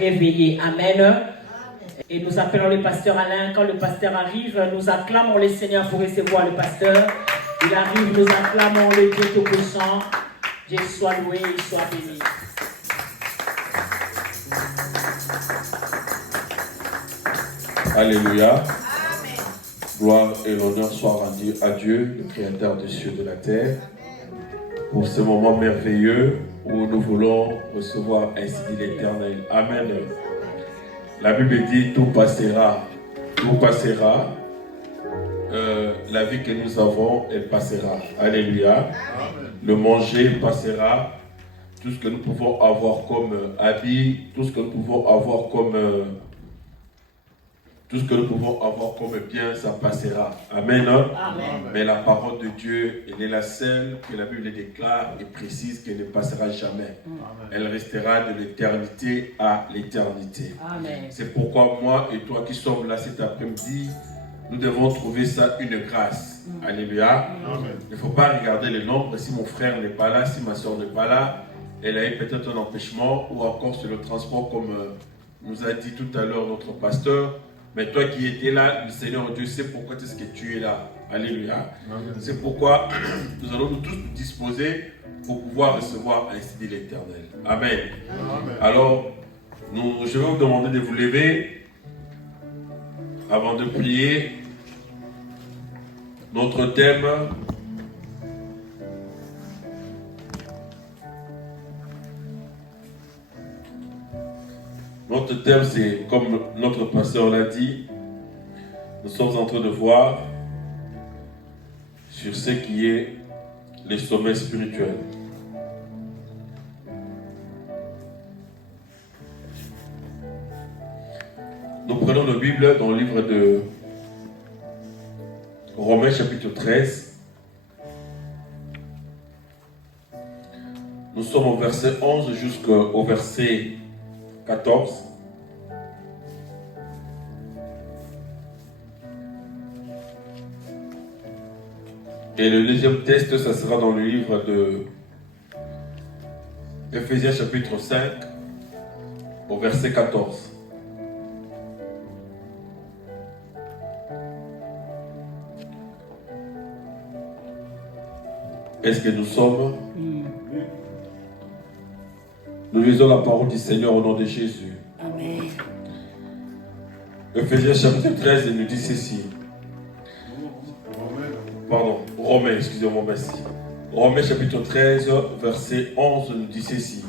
réveiller. Amen. Et nous appelons le pasteur Alain. Quand le pasteur arrive, nous acclamons le Seigneur pour recevoir le pasteur. Il arrive, nous acclamons le Dieu Tout-Puissant. Dieu soit loué et soit béni. Alléluia. Amen. Gloire et l'honneur soient rendus à Dieu, le Créateur des cieux et de la terre, pour ce moment merveilleux où nous voulons recevoir ainsi dit l'Éternel. Amen. La Bible dit tout passera. Tout passera. La vie que nous avons, elle passera. Alléluia. Amen. Le manger passera. Tout ce que nous pouvons avoir comme habit, tout ce que nous pouvons avoir comme bien, ça passera. Amen. Amen. Mais la parole de Dieu, elle est la seule que la Bible déclare et précise qu'elle ne passera jamais. Amen. Elle restera de l'éternité à l'éternité. C'est pourquoi moi et toi qui sommes là cet après-midi, nous devons trouver ça une grâce. Alléluia. Amen. Il ne faut pas regarder le nombre. Si mon frère n'est pas là, si ma soeur n'est pas là, elle a eu peut-être un empêchement ou encore sur le transport comme nous a dit tout à l'heure notre pasteur. Mais toi qui étais là, le Seigneur Dieu sait pourquoi est-ce que tu es là. Alléluia. Amen. C'est pourquoi nous allons nous tous nous disposer pour pouvoir recevoir ainsi dit l'Éternel. Amen. Amen. Alors, je vais vous demander de vous lever avant de prier. Notre thème, c'est, comme notre pasteur l'a dit, nous sommes en train de voir sur ce qui est le sommet spirituel. Nous prenons la Bible dans le livre de Romains chapitre 13. Nous sommes au verset 11 jusqu'au verset 14. Et le deuxième texte, ça sera dans le livre de Ephésiens chapitre 5, au verset 14. Est-ce que nous sommes? Nous lisons la parole du Seigneur au nom de Jésus. Amen. Ephésiens chapitre 13 nous dit ceci. Romains, excusez-moi, merci. Romains chapitre 13, verset 11 nous dit ceci.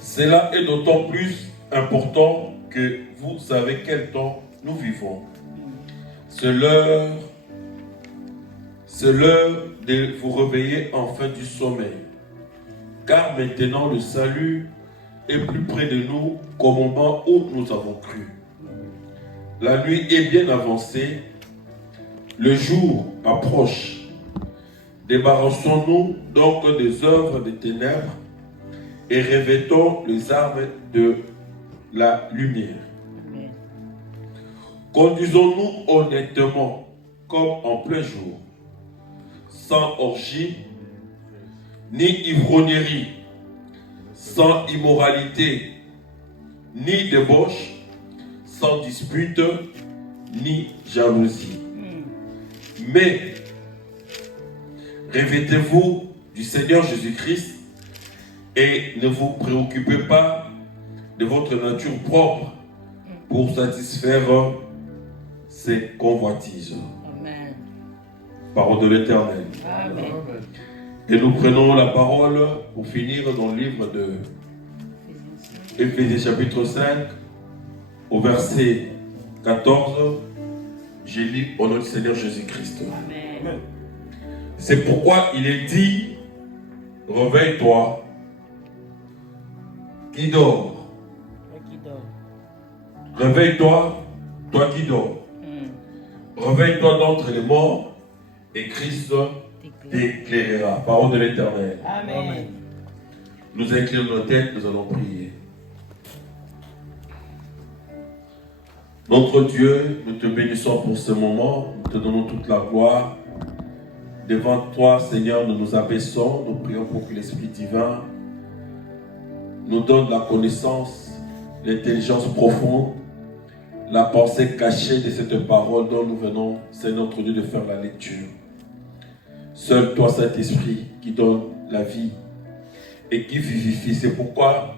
Cela est d'autant plus important que vous savez quel temps nous vivons. C'est l'heure de vous réveiller enfin du sommeil. Car maintenant le salut est plus près de nous qu'au moment où nous avons cru. La nuit est bien avancée, le jour approche. Débarrassons-nous donc des œuvres des ténèbres et revêtons les armes de la lumière. Conduisons-nous honnêtement comme en plein jour, sans orgie, ni ivrognerie, sans immoralité, ni débauche, sans dispute, ni jalousie. Mais revêtez-vous du Seigneur Jésus-Christ et ne vous préoccupez pas de votre nature propre pour satisfaire ses convoitises. Amen. Parole de l'Éternel. Amen. Et nous prenons la parole pour finir dans le livre de Ephésiens chapitre 5 au verset 14. J'ai lu au nom du Seigneur Jésus-Christ. Amen. C'est pourquoi il est dit, réveille-toi, qui dort. Réveille-toi, toi qui dors. Réveille-toi d'entre les morts et Christ t'éclairera. Parole de l'Éternel. Amen. Nous inclinons nos têtes, nous allons prier. Notre Dieu, nous te bénissons pour ce moment, nous te donnons toute la gloire. Devant toi, Seigneur, nous nous abaissons, nous prions pour que l'Esprit divin nous donne la connaissance l'intelligence profonde, la pensée cachée de cette parole dont nous venons, Seigneur notre Dieu, de faire la lecture. Seul toi, Saint-Esprit, qui donne la vie et qui vivifie. C'est pourquoi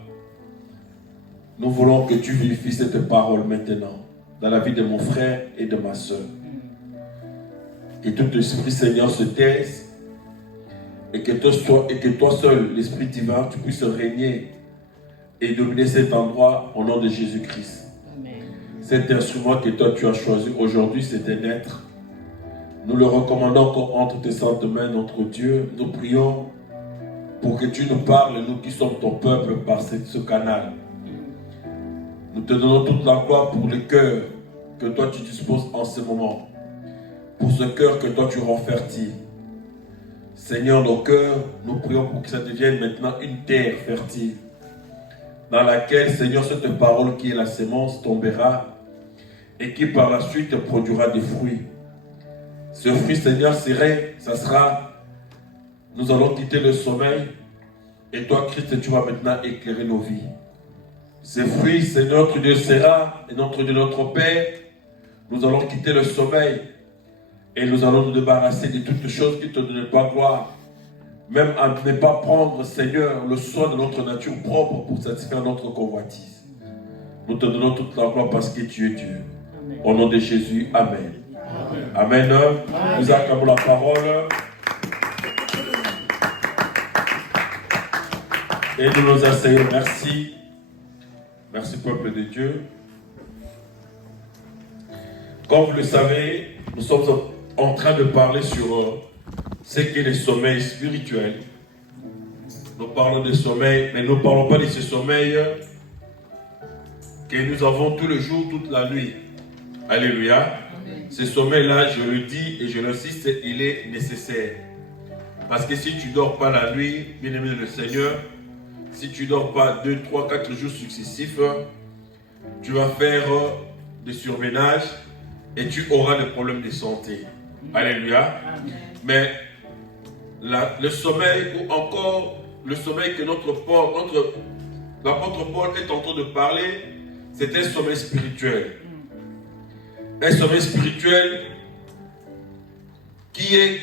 nous voulons que tu vivifies cette parole maintenant dans la vie de mon frère et de ma soeur. Que tout esprit, Seigneur, se taise et que toi seul, l'Esprit divin, tu puisses régner et dominer cet endroit au nom de Jésus-Christ. Cet instrument que toi tu as choisi aujourd'hui, c'est un être. Nous le recommandons entre tes saintes mains, notre Dieu. Nous prions pour que tu nous parles, nous qui sommes ton peuple, par ce canal. Nous te donnons toute la gloire pour le cœur que toi tu disposes en ce moment. Pour ce cœur que toi tu rends fertile. Seigneur, nos cœurs, nous prions pour que ça devienne maintenant une terre fertile. Dans laquelle, Seigneur, cette parole qui est la sémence tombera et qui par la suite produira des fruits. Ce fruit, Seigneur, ça sera, nous allons quitter le sommeil et toi, Christ, tu vas maintenant éclairer nos vies. Ce fruit, Seigneur, notre Dieu sera et notre Dieu, notre Père, nous allons quitter le sommeil et nous allons nous débarrasser de toutes choses qui ne te donnent pas gloire. Même à ne pas prendre, Seigneur, le soin de notre nature propre pour satisfaire notre convoitise. Nous te donnons toute la gloire parce que tu es Dieu. Amen. Au nom de Jésus, Amen. Amen. Amen. Nous acclamons la parole. Et nous nous asseyons. Merci. Merci, peuple de Dieu. Comme vous le savez, nous sommes en train de parler sur ce qu'est le sommeil spirituel. Nous parlons de sommeil, mais nous ne parlons pas de ce sommeil que nous avons tous les jours, toute la nuit. Alléluia. Amen. Ce sommeil-là, je le dis et je l'insiste, il est nécessaire. Parce que si tu ne dors pas la nuit, bien-aimé le Seigneur, si tu ne dors pas 2, 3, 4 jours successifs, tu vas faire des surménages et tu auras des problèmes de santé. Alléluia. Amen. Mais le sommeil, ou encore le sommeil que l'apôtre Paul est en train de parler, c'est un sommeil spirituel. Un sommeil spirituel qui est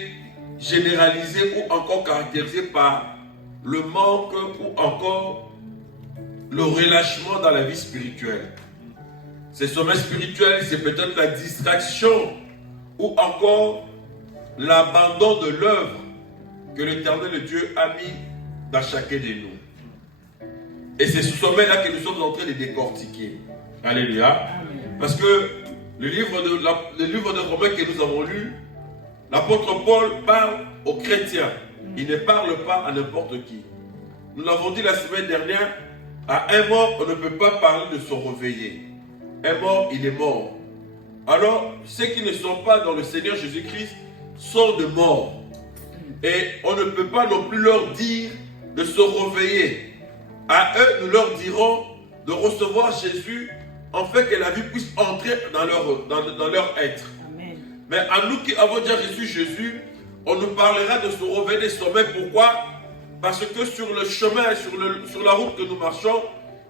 généralisé ou encore caractérisé par le manque ou encore le relâchement dans la vie spirituelle. Ce sommeil spirituel, c'est peut-être la distraction ou encore l'abandon de l'œuvre que l'Éternel Dieu a mis dans chacun de nous. Et c'est ce sommeil-là que nous sommes en train de décortiquer. Alléluia. Parce que le livre de Romains que nous avons lu, l'apôtre Paul parle aux chrétiens. Il ne parle pas à n'importe qui. Nous l'avons dit la semaine dernière, à un mort, on ne peut pas parler de se réveiller. Un mort, il est mort. Alors, ceux qui ne sont pas dans le Seigneur Jésus-Christ sont de morts. Et on ne peut pas non plus leur dire de se réveiller. À eux, nous leur dirons de recevoir Jésus, en fait que la vie puisse entrer dans leur être. Amen. Mais à nous qui avons déjà reçu Jésus, on nous parlera de se réveiller des sommets. Pourquoi? Parce que sur le chemin, sur la route que nous marchons,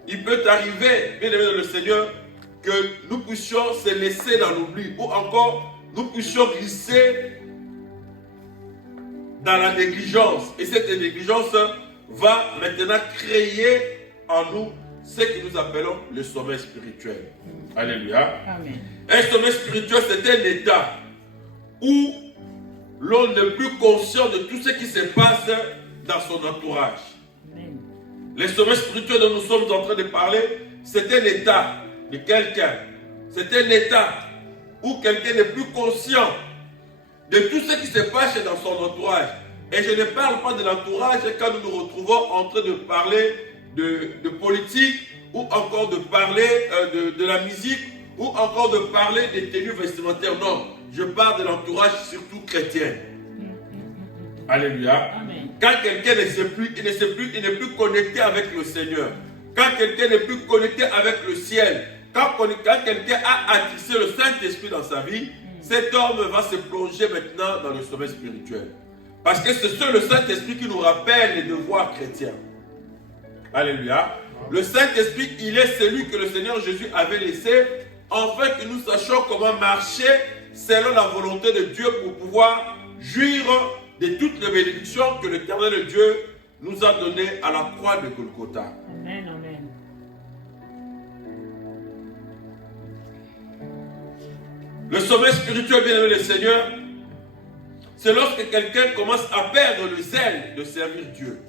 il peut arriver, bien aimé le Seigneur, que nous puissions se laisser dans l'oubli, ou encore nous puissions glisser dans la négligence. Et cette négligence va maintenant créer en nous ce que nous appelons le sommeil spirituel. Alléluia. Amen. Un sommeil spirituel, c'est un état où l'on n'est plus conscient de tout ce qui se passe dans son entourage. Amen. Le sommeil spirituel dont nous sommes en train de parler, c'est un état de quelqu'un. C'est un état où quelqu'un n'est plus conscient de tout ce qui se passe dans son entourage. Et je ne parle pas de l'entourage quand nous nous retrouvons en train de parler de politique, ou encore de parler de la musique, ou encore de parler des tenues vestimentaires. Non, je parle de l'entourage surtout chrétien. Alléluia. Amen. Quand quelqu'un ne sait plus, il n'est plus connecté avec le Seigneur. Quand quelqu'un n'est plus connecté avec le ciel, quand quelqu'un a attiré le Saint-Esprit dans sa vie, cet homme va se plonger maintenant dans le sommeil spirituel. Parce que c'est le Saint-Esprit qui nous rappelle les devoirs chrétiens. Alléluia. Le Saint-Esprit, il est celui que le Seigneur Jésus avait laissé, afin que nous sachions comment marcher selon la volonté de Dieu pour pouvoir jouir de toutes les bénédictions que l'Éternel Dieu nous a données à la croix de Golgotha. Amen, amen. Le sommet spirituel, bien aimé le Seigneur, c'est lorsque quelqu'un commence à perdre le zèle de servir Dieu.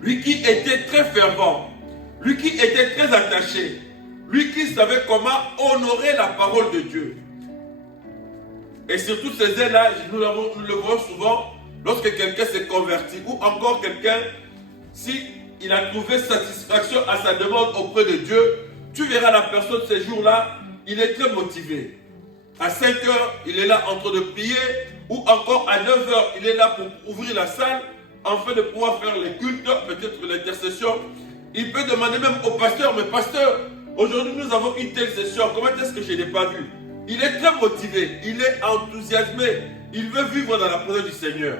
Lui qui était très fervent, lui qui était très attaché, lui qui savait comment honorer la parole de Dieu. Et surtout ces zèles-là, nous le voyons souvent lorsque quelqu'un s'est converti ou encore quelqu'un, si il a trouvé satisfaction à sa demande auprès de Dieu, tu verras la personne ces jours-là, il est très motivé. À 5 heures, il est là en train de prier, ou encore à 9 heures, il est là pour ouvrir la salle, afin de pouvoir faire les cultes, peut-être l'intercession. Il peut demander même au pasteur, mais pasteur, aujourd'hui nous avons une telle session, comment est-ce que je n'ai pas vu? Il est très motivé, il est enthousiasmé, il veut vivre dans la présence du Seigneur.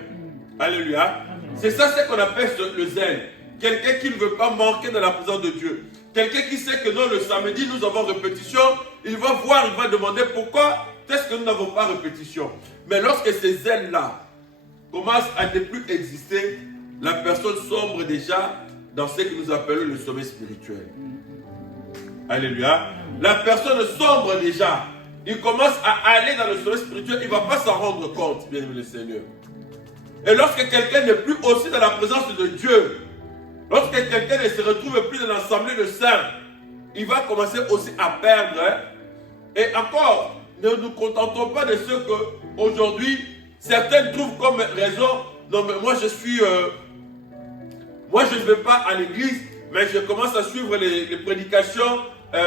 Alléluia. C'est ça ce qu'on appelle le zèle. Quelqu'un qui ne veut pas manquer dans la présence de Dieu. Quelqu'un qui sait que non, le samedi nous avons répétition, il va voir, il va demander pourquoi est-ce que nous n'avons pas répétition. Mais lorsque ces zèles-là commencent à ne plus exister, la personne sombre déjà dans ce que nous appelons le sommet spirituel. Alléluia. La personne sombre déjà. Il commence à aller dans le sommet spirituel, il ne va pas s'en rendre compte, bien aimé le Seigneur. Et lorsque quelqu'un n'est plus aussi dans la présence de Dieu, lorsque quelqu'un ne se retrouve plus dans l'assemblée de saints, il va commencer aussi à perdre. Et encore, ne nous contentons pas de ce qu'aujourd'hui, certains trouvent comme raison, non mais moi je ne vais pas à l'église, mais je commence à suivre les prédications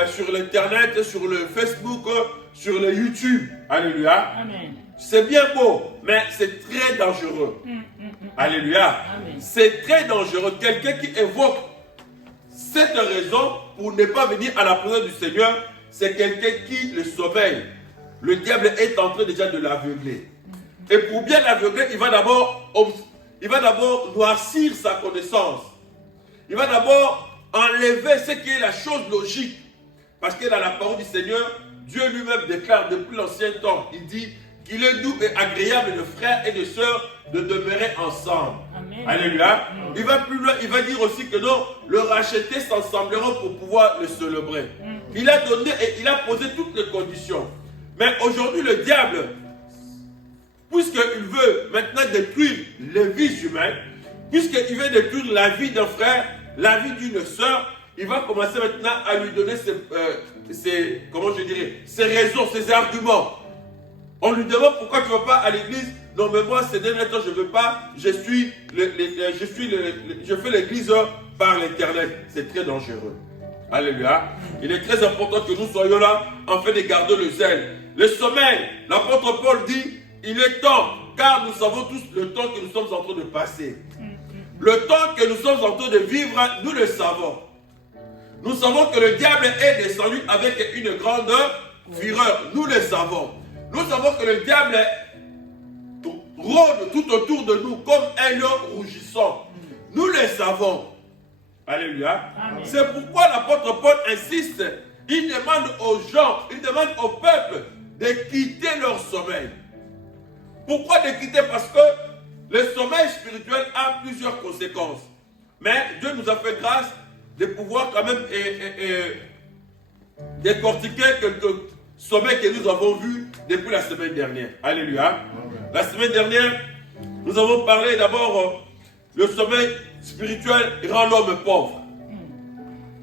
sur l'internet, sur le Facebook, sur le YouTube. Alléluia. Amen. C'est bien beau, mais c'est très dangereux. Alléluia. C'est très dangereux. Quelqu'un qui évoque cette raison pour ne pas venir à la présence du Seigneur, c'est quelqu'un qui le sommeil. Le diable est en train déjà de l'aveugler. Et pour bien l'aveugler, il va d'abord noircir sa connaissance. Il va d'abord enlever ce qui est la chose logique. Parce que dans la parole du Seigneur, Dieu lui-même déclare depuis l'ancien temps, il dit qu'il est doux et agréable de frères et de sœurs de demeurer ensemble. Amen. Alléluia. Il va plus loin, il va dire aussi que non, le racheté s'ensembleront pour pouvoir le célébrer. Il a donné et il a posé toutes les conditions. Mais aujourd'hui, le diable, puisqu'il veut maintenant détruire les vies humaines, puisqu'il veut détruire la vie d'un frère, la vie d'une sœur, il va commencer maintenant à lui donner ses raisons, ses arguments. On lui demande pourquoi tu ne vas pas à l'église. Non mais moi ces derniers temps je ne veux pas, je fais l'église par l'Éternel. C'est très dangereux. Alléluia. Il est très important que nous soyons là afin de garder le zèle. Le sommeil, l'apôtre Paul dit, il est temps, car nous savons tous le temps que nous sommes en train de passer. Le temps que nous sommes en train de vivre, nous le savons. Nous savons que le diable est descendu avec une grande fureur. Nous le savons. Nous savons que le diable rôde tout autour de nous comme un lion rougissant. Nous le savons. Alléluia. C'est pourquoi l'apôtre Paul insiste. Il demande aux gens, il demande au peuple de quitter leur sommeil. Pourquoi de quitter? Parce que le sommeil spirituel a plusieurs conséquences. Mais Dieu nous a fait grâce de pouvoir quand même décortiquer quelques sommets que nous avons vus depuis la semaine dernière. Alléluia. La semaine dernière, nous avons parlé d'abord, le sommeil spirituel rend l'homme pauvre.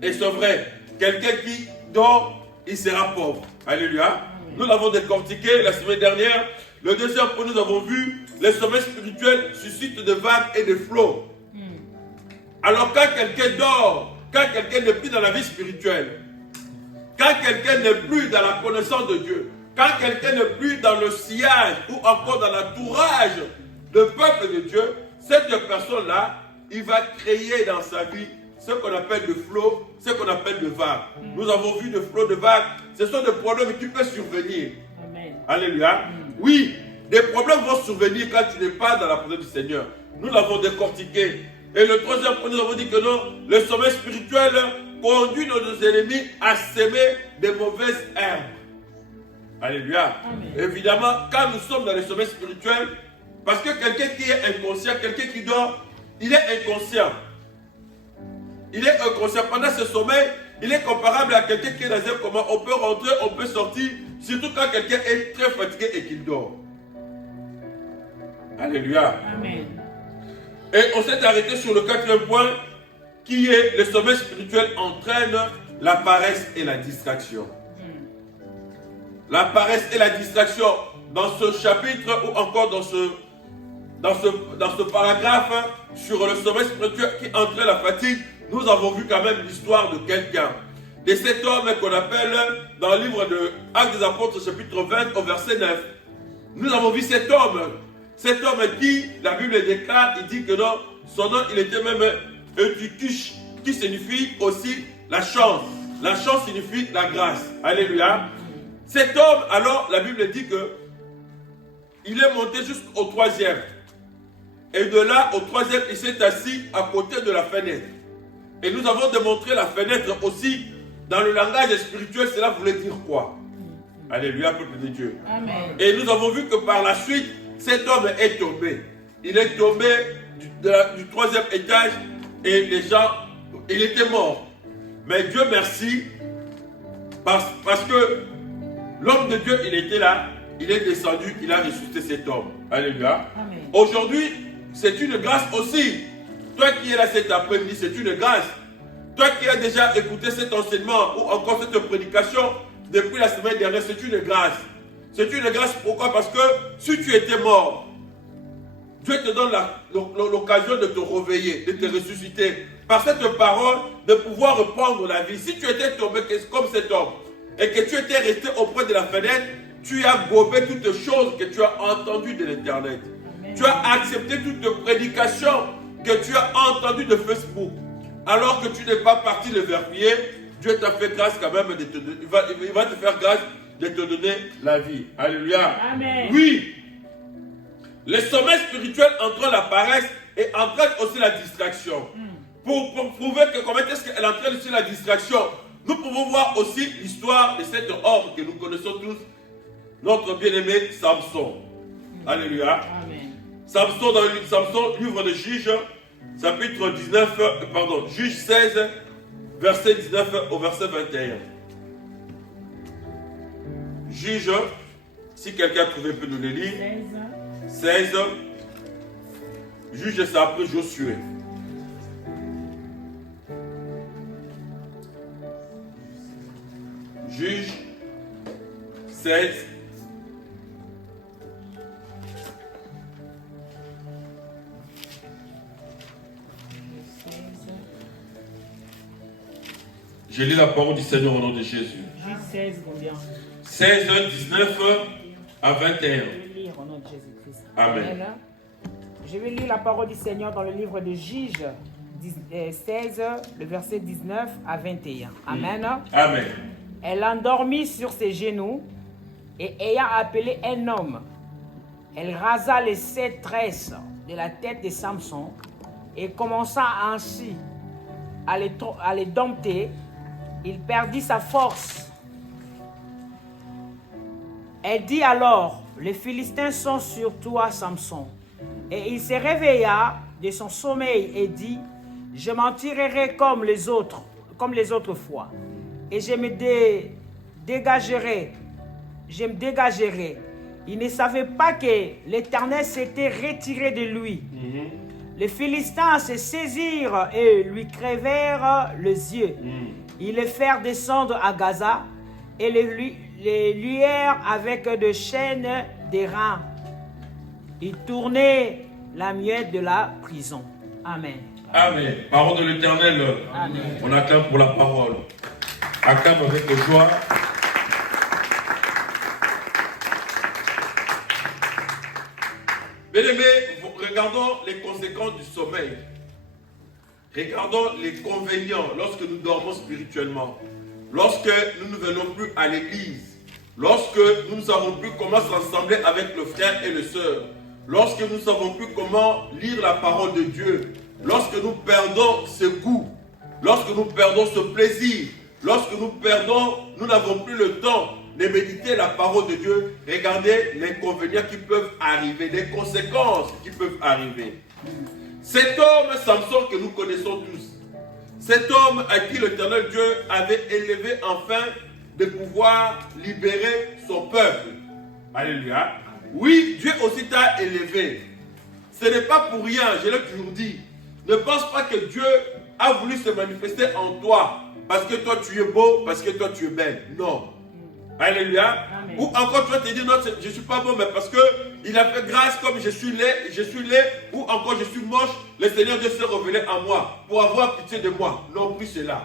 Et c'est vrai, quelqu'un qui dort, il sera pauvre. Alléluia. Nous l'avons décortiqué la semaine dernière. Le deuxième point, nous avons vu, le sommeil spirituel suscite de vagues et de flots. Alors quand quelqu'un dort, quand quelqu'un n'est plus dans la vie spirituelle, quand quelqu'un n'est plus dans la connaissance de Dieu, quand quelqu'un n'est plus dans le sillage ou encore dans l'entourage du peuple de Dieu, cette personne-là, il va créer dans sa vie ce qu'on appelle le flot, ce qu'on appelle le vague. Nous avons vu le flot de vague, ce sont des problèmes qui peuvent survenir. Amen. Alléluia. Oui, des problèmes vont survenir quand tu n'es pas dans la présence du Seigneur. Nous l'avons décortiqué. Et le troisième point, nous avons dit que non, le sommeil spirituel conduit nos ennemis à s'aimer des mauvaises herbes. Alléluia. Amen. Évidemment, quand nous sommes dans le sommeil spirituel, parce que quelqu'un qui est inconscient, quelqu'un qui dort, il est inconscient. Il est inconscient. Pendant ce sommeil, il est comparable à quelqu'un qui est dans un coma. On peut rentrer, on peut sortir, surtout quand quelqu'un est très fatigué et qu'il dort. Alléluia. Amen. Et on s'est arrêté sur le quatrième point, qui est le sommeil spirituel entraîne la paresse et la distraction. La paresse et la distraction, dans ce chapitre ou encore dans ce paragraphe sur le sommeil spirituel qui entraîne la fatigue, nous avons vu quand même l'histoire de quelqu'un, de cet homme qu'on appelle dans le livre de Actes des Apôtres, chapitre 20, au verset 9. Nous avons vu cet homme qui, la Bible déclare, il dit que non, son nom, il était même Eutychus, qui signifie aussi la chance. La chance signifie la grâce. Alléluia. Cet homme, alors, la Bible dit que il est monté jusqu'au troisième. Et de là, au troisième, il s'est assis à côté de la fenêtre. Et nous avons démontré la fenêtre aussi, dans le langage spirituel, cela voulait dire quoi? Alléluia, peuple de Dieu. Amen. Et nous avons vu que par la suite, cet homme est tombé. Il est tombé du troisième étage et les gens, il était mort. Mais Dieu merci, parce que l'homme de Dieu, il était là, il est descendu, il a ressuscité cet homme. Alléluia. Aujourd'hui, c'est une grâce aussi. Toi qui es là cet après-midi, c'est une grâce. Toi qui as déjà écouté cet enseignement ou encore cette prédication depuis la semaine dernière, c'est une grâce. C'est une grâce, pourquoi? Parce que si tu étais mort, Dieu te donne l'occasion de te réveiller, de te ressusciter. Par cette parole, de pouvoir reprendre la vie. Si tu étais tombé comme cet homme et que tu étais resté auprès de la fenêtre, tu as gobé toutes choses que tu as entendues de l'Internet. Tu as accepté toute prédication que tu as entendue de Facebook. Alors que tu n'es pas parti le verrouiller, Dieu t'a fait grâce quand même de te donner. Il va te faire grâce de te donner la vie. Alléluia. Amen. Oui. Le sommeil spirituel entraîne la paresse et entraîne aussi la distraction. Pour prouver que comment est-ce qu'elle entraîne aussi la distraction, nous pouvons voir aussi l'histoire de cet homme que nous connaissons tous, notre bien-aimé Samson. Alléluia. Amen. Samson, dans le livre de Juges, chapitre 19, Juges 16, verset 19 au verset 21. Juges, si quelqu'un a trouvé, peut nous le lire. 16. Juges, c'est après Josué. Juges 16. Je lis la parole du Seigneur au nom de Jésus. Juges 16, combien? 16, 19 à 21. Je vais lire au nom de Jésus-Christ. Amen. Je vais lire la parole du Seigneur dans le livre de Juges 16, le verset 19 à 21. Amen. Amen. Elle endormit sur ses genoux et ayant appelé un homme, elle rasa les 7 tresses de la tête de Samson et commença ainsi à les dompter. Il perdit sa force. Elle dit alors, les Philistins sont sur toi, Samson. Et il se réveilla de son sommeil et dit, je m'en tirerai comme les autres fois. Et je me dégagerai. Il ne savait pas que l'Éternel s'était retiré de lui. Les Philistins se saisirent et lui crevèrent les yeux. Ils le firent descendre à Gaza et les lièrent avec des chaînes d'airain. Ils tournaient la muette de la prison. Amen. Amen. Parole de l'Éternel. Amen. On acclame pour la parole. Acclame avec joie. Bien-aimés, regardons les conséquences du sommeil. Regardons les convénients lorsque nous dormons spirituellement. Lorsque nous ne venons plus à l'église. Lorsque nous ne savons plus comment s'assembler avec le frère et le sœur. Lorsque nous ne savons plus comment lire la parole de Dieu. lorsque nous perdons ce goût, lorsque nous perdons ce plaisir, lorsque nous n'avons plus le temps de méditer la parole de Dieu, regardez les inconvénients qui peuvent arriver, les conséquences qui peuvent arriver. Cet homme, Samson, que nous connaissons tous, cet homme à qui l'Éternel Dieu avait élevé afin de pouvoir libérer son peuple. Alléluia. Oui, Dieu aussi t'a élevé. Ce n'est pas pour rien, je l'ai toujours dit. Ne pense pas que Dieu a voulu se manifester en toi parce que toi tu es beau, parce que toi tu es belle. Non. Alléluia. Amen. Ou encore tu vas te dire non, je ne suis pas beau, mais parce qu'il a fait grâce comme je suis laid, ou encore je suis moche, le Seigneur Dieu s'est révélé à moi pour avoir pitié de moi. Non plus cela.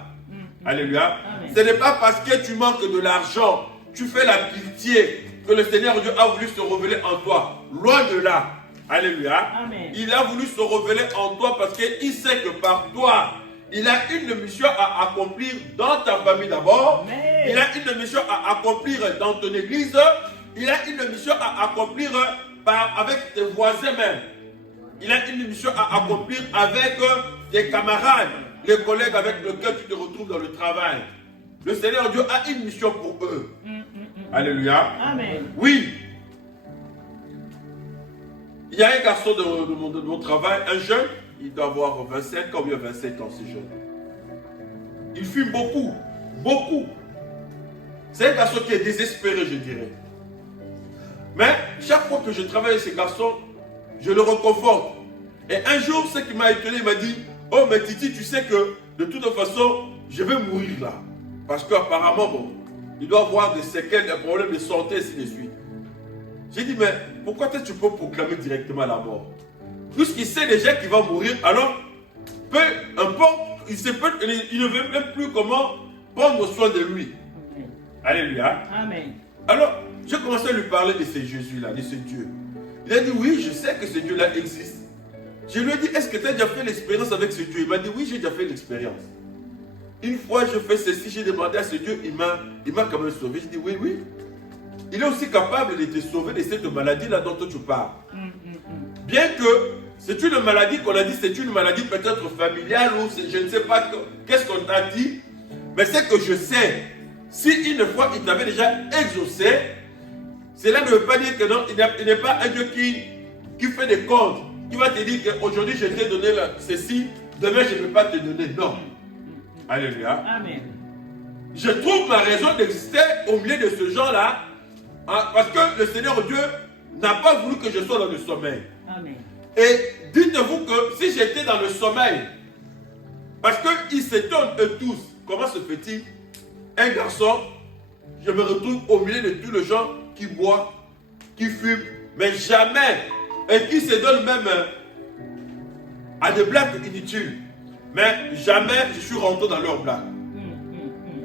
Alléluia. Amen. Ce n'est pas parce que tu manques de l'argent, tu fais la pitié que le Seigneur Dieu a voulu se révéler en toi. Loin de là. Alléluia. Amen. Il a voulu se révéler en toi parce qu'il sait que par toi, il a une mission à accomplir dans ta famille d'abord. Il a une mission à accomplir dans ton église. Il a une mission à accomplir avec tes voisins même. Il a une mission à accomplir avec tes camarades, les collègues avec lesquels tu te retrouves dans le travail. Le Seigneur Dieu a une mission pour eux. Alléluia. Amen. Oui. Il y a un garçon de mon travail, un jeune, il doit avoir 25 ans ou bien 27 ans, c'est jeune. Il fume beaucoup, beaucoup. C'est un garçon qui est désespéré, je dirais. Mais chaque fois que je travaille avec ce garçon, je le reconforte. Et un jour, ce qui m'a étonné, il m'a dit, oh mais Titi, tu sais que de toute façon, je vais mourir là. Parce qu'apparemment, bon, il doit avoir des séquelles, des problèmes de santé, ainsi de suite. J'ai dit, mais pourquoi tu peux proclamer directement la mort? Puisqu'il sait déjà qu'il va mourir, alors, peu importe, il ne veut même plus comment prendre soin de lui. Amen. Alléluia. Amen. Alors, j'ai commencé à lui parler de ce Jésus-là, de ce Dieu. Il a dit, oui, je sais que ce Dieu-là existe. Je lui ai dit, est-ce que tu as déjà fait l'expérience avec ce Dieu? Il m'a dit, oui, j'ai déjà fait l'expérience. Une fois, je fais ceci, j'ai demandé à ce Dieu, il m'a quand même sauvé. Je dis, oui, oui. Il est aussi capable de te sauver de cette maladie-là dont tu parles. Bien que c'est une maladie qu'on a dit, c'est une maladie peut-être familiale ou je ne sais pas qu'est-ce qu'on t'a dit, mais c'est que je sais, si une fois il t'avait déjà exaucé, cela ne veut pas dire que non, il n'est pas un Dieu qui fait des comptes, qui va te dire qu'aujourd'hui je t'ai donné ceci, demain je ne vais pas te donner. Non. Alléluia. Amen. Je trouve ma raison d'exister au milieu de ce genre-là, parce que le Seigneur Dieu n'a pas voulu que je sois dans le sommeil. Amen. Et dites-vous que si j'étais dans le sommeil, parce qu'ils s'étonnent eux tous, comment se fait-il, un garçon, je me retrouve au milieu de tous les gens qui boivent, qui fument, mais jamais, et qui se donnent même à des blagues inutiles, mais jamais je suis rentré dans leurs blagues.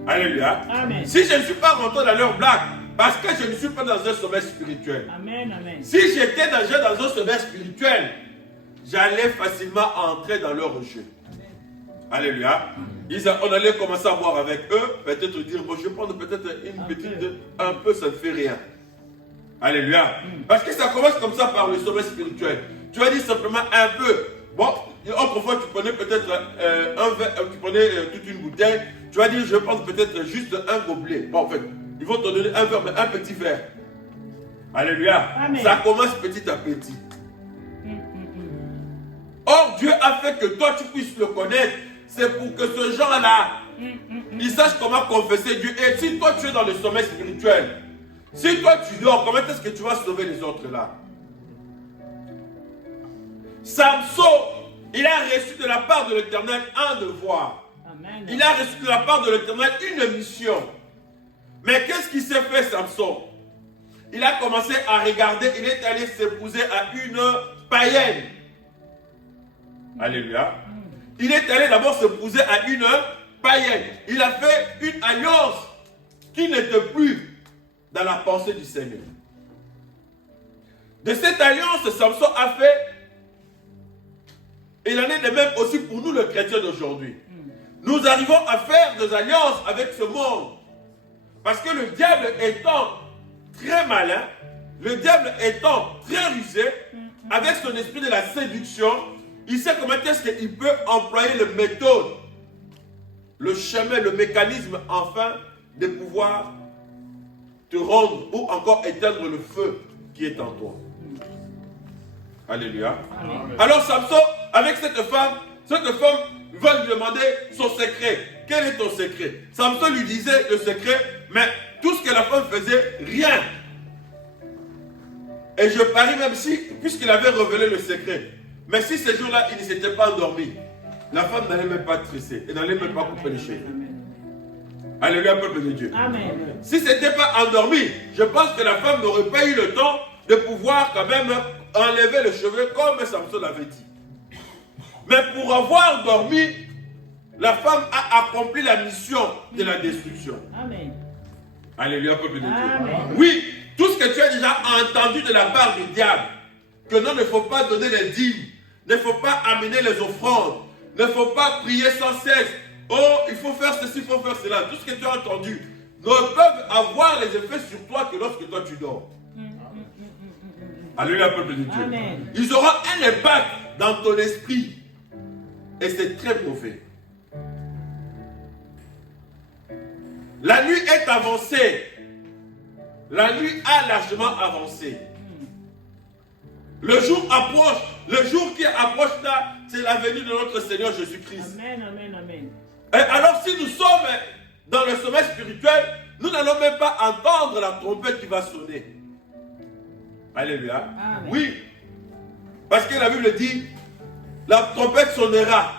Alléluia. Amen. Si je ne suis pas rentré dans leurs blagues, parce que je ne suis pas dans un sommeil spirituel. Amen, amen. Si j'étais dans un sommeil spirituel, j'allais facilement entrer dans leur jeu. Alléluia. On allait commencer à boire avec eux, peut-être dire, bon, je vais prendre peut-être une petite, un peu, ça ne fait rien. Alléluia. Parce que ça commence comme ça par le sommeil spirituel. Tu vas dire simplement un peu. Bon, autrefois, tu prenais peut-être un verre, tu prenais toute une bouteille. Tu vas dire, je vais prendre peut-être juste un gobelet. Bon, en fait, ils vont te donner un verre, mais un petit verre. Alléluia. Amen. Ça commence petit à petit. Or, Dieu a fait que toi, tu puisses le connaître. C'est pour que ce genre-là, il sache comment confesser Dieu. Et si toi, tu es dans le sommeil spirituel, si toi, tu dors, comment est-ce que tu vas sauver les autres là? Samson, il a reçu de la part de l'Éternel un devoir. Amen. Il a reçu de la part de l'Éternel une mission. Mais qu'est-ce qui s'est fait, Samson? Il a commencé à regarder, il est allé s'épouser à une païenne. Alléluia. Il est allé d'abord s'épouser à une païenne. Il a fait une alliance qui n'était plus dans la pensée du Seigneur. De cette alliance, Samson a fait, et il en est de même aussi pour nous, les chrétiens d'aujourd'hui. Nous arrivons à faire des alliances avec ce monde. Parce que le diable étant très malin, le diable étant très rusé, avec son esprit de la séduction, Il sait comment est-ce qu'il peut employer le méthode, le chemin, le mécanisme, enfin, de pouvoir te rendre ou encore éteindre le feu qui est en toi. Alléluia. Amen. Alors Samson, avec cette femme va lui demander son secret. Quel est ton secret? Samson lui disait le secret, mais tout ce que la femme faisait, rien. Et je parie même si, puisqu'il avait révélé le secret, mais si ce jour-là, il ne s'était pas endormi, la femme n'allait même pas tresser, elle n'allait même pas couper les cheveux. Alléluia, peuple de Dieu. Amen. Si ce n'était pas endormi, je pense que la femme n'aurait pas eu le temps de pouvoir quand même enlever les cheveux comme Samson l'avait dit. Mais pour avoir dormi, la femme a accompli la mission de la destruction. Amen. Alléluia, peuple de Dieu. Amen. Oui, tout ce que tu as déjà entendu de la part du diable, que non, il ne faut pas donner les dîmes, il ne faut pas amener les offrandes, il ne faut pas prier sans cesse. Oh, il faut faire ceci, il faut faire cela. Tout ce que tu as entendu ne peuvent avoir les effets sur toi que lorsque toi tu dors. Alléluia, peuple de Dieu. Amen. Ils auront un impact dans ton esprit. Et c'est très mauvais. La nuit est avancée. La nuit a largement avancé. Le jour approche. Le jour qui approche là, c'est la venue de notre Seigneur Jésus-Christ. Amen, amen, amen. Et alors si nous sommes dans le sommeil spirituel, nous n'allons même pas entendre la trompette qui va sonner. Alléluia. Amen. Oui. Parce que la Bible dit, la trompette sonnera.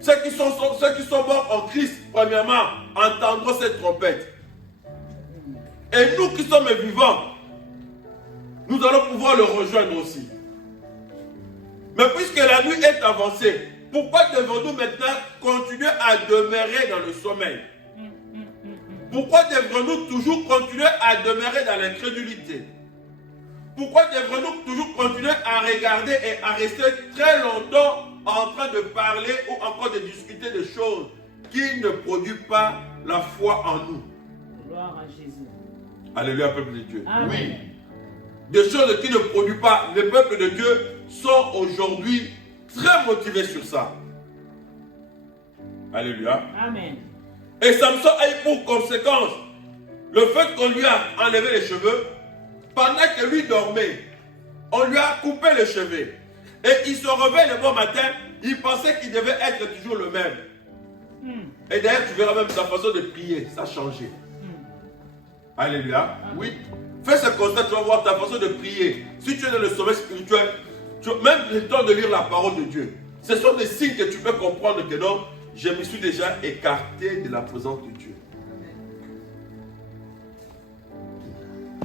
Ceux qui sont morts en Christ, premièrement, entendront cette trompette. Et nous qui sommes vivants, nous allons pouvoir le rejoindre aussi. Mais puisque la nuit est avancée, pourquoi devons-nous maintenant continuer à demeurer dans le sommeil? Pourquoi devrons-nous toujours continuer à demeurer dans l'incrédulité? Pourquoi devrons-nous toujours continuer à regarder et à rester très longtemps en train de parler ou encore de discuter de choses qui ne produisent pas la foi en nous? Gloire à Jésus. Alléluia, peuple de Dieu. Amen. Oui. Des choses qui ne produisent pas. Les peuples de Dieu sont aujourd'hui très motivés sur ça. Alléluia. Amen. Et Samson a eu pour conséquence le fait qu'on lui a enlevé les cheveux. Pendant que lui dormait, on lui a coupé les cheveux. Et il se réveille le bon matin, il pensait qu'il devait être toujours le même. Et d'ailleurs, tu verras même sa façon de prier, ça a changé. Alléluia. Oui. Fais ce constat, tu vas voir ta façon de prier. Si tu es dans le sommeil spirituel, même le temps de lire la parole de Dieu, ce sont des signes que tu peux comprendre que non, je me suis déjà écarté de la présence de Dieu.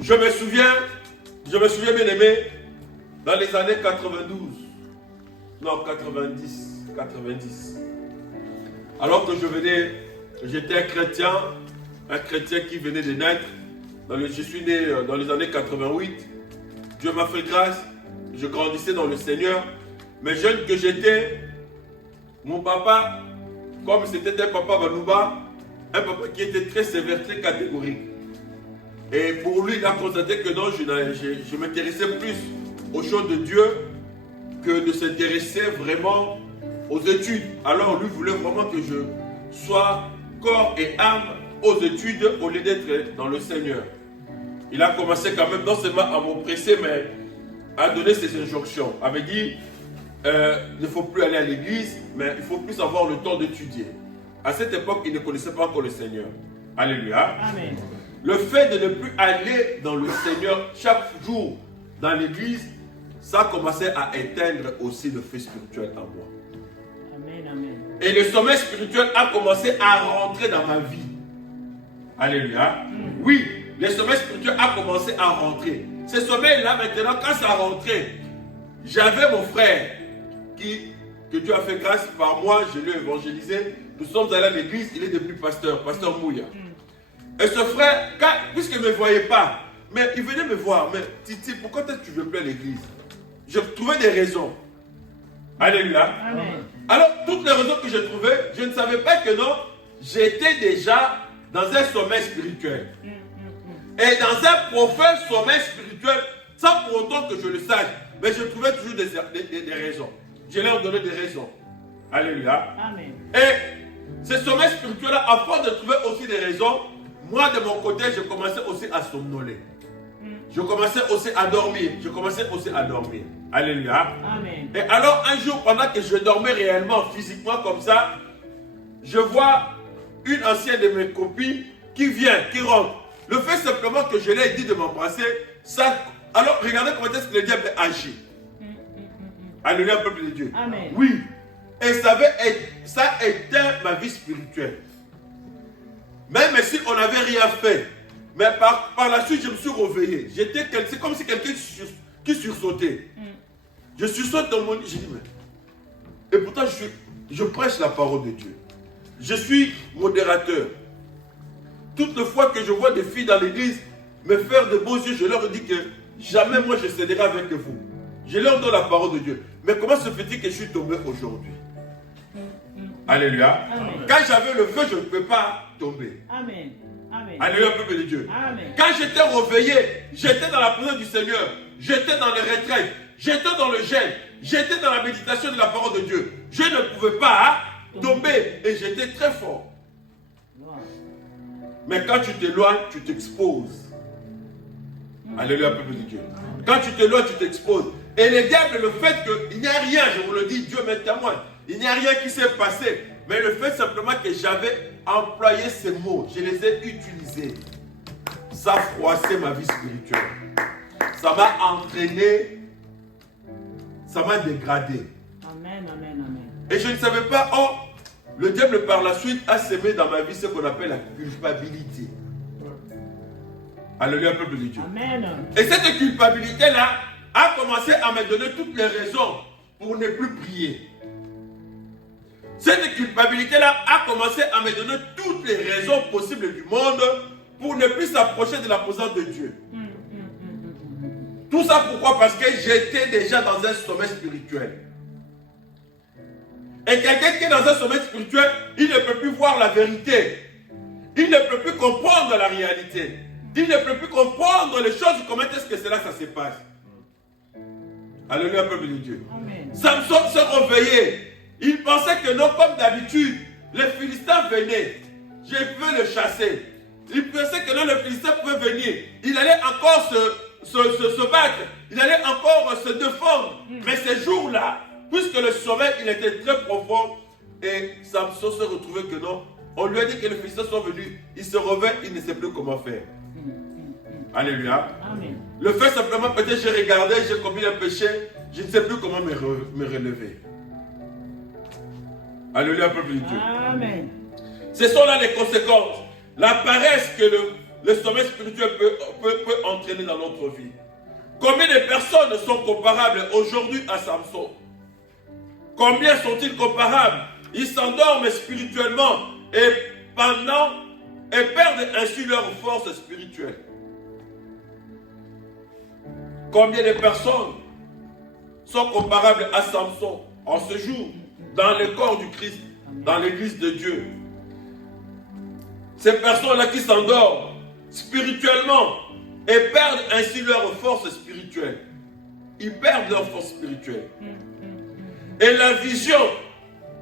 Je me souviens bien aimé, dans les années 92, non 90, alors que j'étais un chrétien qui venait de naître, je suis né dans les années 88, Dieu m'a fait grâce, je grandissais dans le Seigneur, mais jeune que j'étais, mon papa, comme c'était un papa Banouba, un papa qui était très sévère, très catégorique. Et pour lui, il a constaté que non, je m'intéressais plus aux choses de Dieu que de s'intéresser vraiment aux études. Alors lui voulait vraiment que je sois corps et âme aux études au lieu d'être dans le Seigneur. Il a commencé quand même non seulement à m'oppresser, mais à donner ses injonctions. Il avait dit, il ne faut plus aller à l'église, mais il faut plus avoir le temps d'étudier. À cette époque, il ne connaissait pas encore le Seigneur. Alléluia. Amen. Le fait de ne plus aller dans le Seigneur chaque jour dans l'église, ça a commencé à éteindre aussi le feu spirituel en moi. Amen, amen. Et le sommeil spirituel a commencé à rentrer dans ma vie. Alléluia. Oui, le sommeil spirituel a commencé à rentrer. Ce sommeil-là, maintenant, quand ça rentrait, j'avais mon frère que Dieu a fait grâce par moi, je l'ai évangélisé. Nous sommes allés à l'église, il est devenu pasteur Mouya. Et ce frère, puisqu'il ne me voyait pas, mais il venait me voir. Mais Titi, pourquoi tu ne veux plus à l'église? Je trouvais des raisons. Alléluia. Amen. Alors, toutes les raisons que je trouvais, je ne savais pas que non, j'étais déjà dans un sommeil spirituel. Et dans un profond sommeil spirituel, sans pour autant que je le sache. mais je trouvais toujours des raisons. Je leur donnais des raisons. Alléluia. Amen. Et ce sommeil spirituel-là, à force de trouver aussi des raisons, moi de mon côté, je commençais aussi à somnoler. Je commençais aussi à dormir. Alléluia. Amen. Et alors un jour, pendant que je dormais réellement, physiquement comme ça, je vois une ancienne de mes copines qui vient, qui rentre. Le fait simplement que je lui ai dit de m'embrasser, ça... Alors regardez comment est-ce que le diable agit. Alléluia, peuple de Dieu. Amen. Oui. Et ça éteint ma vie spirituelle. Même si on n'avait rien fait. Mais par la suite, je me suis réveillé. C'est comme si quelqu'un qui sursautait. Je sursaute dans mon lit. J'ai dit, mais... Et pourtant, je prêche la parole de Dieu. Je suis modérateur. Toutes les fois que je vois des filles dans l'église me faire de beaux yeux, je leur dis que jamais moi je céderai avec vous. Je leur donne la parole de Dieu. Mais comment se fait-il que je suis tombé aujourd'hui? Alléluia. Amen. Quand j'avais le feu, je ne peux pas tomber. Amen. Amen. Alléluia, peuple de Dieu. Amen. Quand j'étais réveillé, j'étais dans la présence du Seigneur. J'étais dans les retraites. J'étais dans le jeûne. J'étais dans la méditation de la parole de Dieu. Je ne pouvais pas tomber. Et j'étais très fort. Mais quand tu t'éloignes, tu t'exposes. Alléluia, peuple de Dieu. Quand tu t'éloignes, tu t'exposes. Et le diable, le fait qu'il n'y a rien, je vous le dis, Dieu m'est témoin, il n'y a rien qui s'est passé. Mais le fait simplement que j'avais employé ces mots, je les ai utilisés. Ça froissait ma vie spirituelle. Ça m'a entraîné, ça m'a dégradé. Amen, amen, amen. Et je ne savais pas, le diable par la suite a sémé dans ma vie ce qu'on appelle la culpabilité. Alléluia, peuple de Dieu. Amen. Et cette culpabilité-là a commencé à me donner toutes les raisons pour ne plus prier. Cette culpabilité-là a commencé à me donner toutes les raisons possibles du monde pour ne plus s'approcher de la présence de Dieu. Tout ça pourquoi? Parce que j'étais déjà dans un sommeil spirituel. Et quelqu'un qui est dans un sommeil spirituel, il ne peut plus voir la vérité. Il ne peut plus comprendre la réalité. Il ne peut plus comprendre les choses, comment est-ce que cela ça se passe. Alléluia, peuple de Dieu. Amen. Samson se réveillait. Il pensait que non, comme d'habitude, les Philistins venaient. Je peux le chasser. Il pensait que non, les Philistins pouvaient venir. Il allait encore se battre. Il allait encore se défendre. Mais ces jours-là, puisque le sommeil, il était très profond, et Samson se retrouvait que non, on lui a dit que les Philistins sont venus. Il se réveille, il ne sait plus comment faire. Alléluia. Amen. Le fait simplement, peut-être j'ai regardé, j'ai commis un péché, je ne sais plus comment me relever. Alléluia, peuple de Dieu. Amen. Ce sont là les conséquences. La paresse que le sommeil spirituel peut entraîner dans notre vie. Combien de personnes sont comparables aujourd'hui à Samson? Combien sont-ils comparables? Ils s'endorment spirituellement et perdent ainsi leur force spirituelle. Combien de personnes sont comparables à Samson en ce jour dans le corps du Christ, dans l'église de Dieu? Ces personnes-là qui s'endorment spirituellement et perdent ainsi leur force spirituelle. Ils perdent leur force spirituelle. Et la vision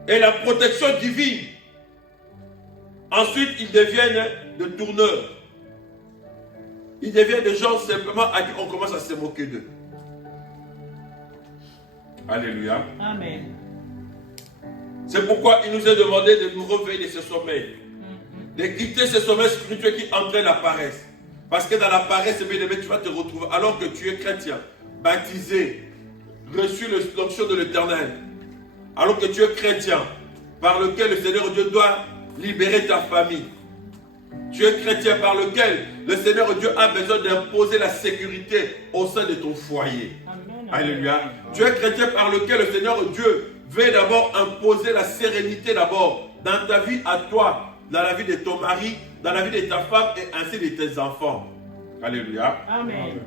et la protection divine. Ensuite, ils deviennent des tourneurs. Ils deviennent des gens simplement à qui on commence à se moquer d'eux. Alléluia. Amen. C'est pourquoi il nous est demandé de nous réveiller de ce sommeil. De quitter ce sommeil spirituel qui entraîne la paresse. Parce que dans la paresse, bien aimé, tu vas te retrouver, alors que tu es chrétien, baptisé, reçu l'onction de l'Éternel, alors que tu es chrétien, par lequel le Seigneur Dieu doit libérer ta famille. Tu es chrétien par lequel le Seigneur Dieu a besoin d'imposer la sécurité au sein de ton foyer. Amen. Alléluia. Tu es chrétien par lequel le Seigneur Dieu veut d'abord imposer la sérénité d'abord dans ta vie à toi, dans la vie de ton mari, dans la vie de ta femme et ainsi de tes enfants. Alléluia. Amen.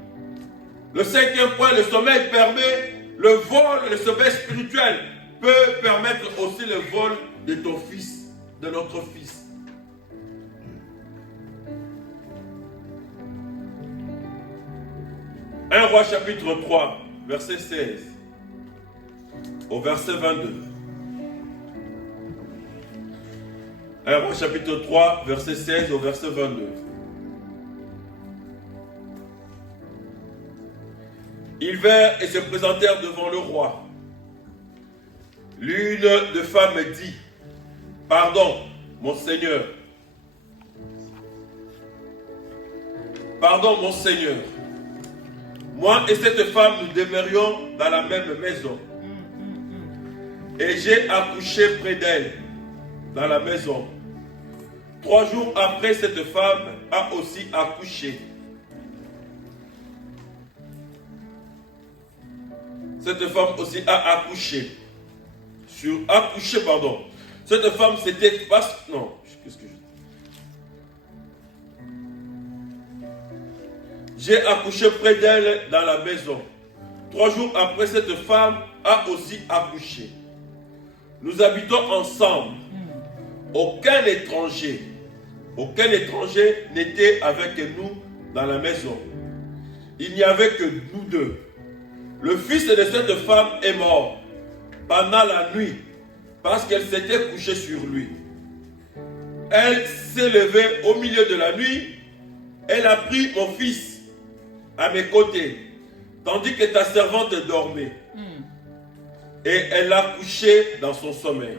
Le cinquième point, le sommeil permet le vol, le sommeil spirituel peut permettre aussi le vol de ton fils, de notre fils. 1 Roi chapitre 3, verset 16 au verset 22. 1 Roi chapitre 3, verset 16 au verset 22. Ils vinrent et se présentèrent devant le roi. L'une des femmes dit, « Pardon, mon Seigneur. Pardon, mon Seigneur. Moi et cette femme, nous demeurions dans la même maison. Et j'ai accouché près d'elle, dans la maison. 3 jours après, cette femme a aussi accouché. Cette femme aussi a accouché. Cette femme s'était passée. Non, qu'est-ce que je dis? J'ai accouché près d'elle dans la maison. 3 jours après, cette femme a aussi accouché. Nous habitons ensemble. Aucun étranger n'était avec nous dans la maison. Il n'y avait que nous deux. Le fils de cette femme est mort pendant la nuit parce qu'elle s'était couchée sur lui. Elle s'est levée au milieu de la nuit. Elle a pris mon fils à mes côtés, tandis que ta servante dormait. Et elle l'a couché dans son sommeil.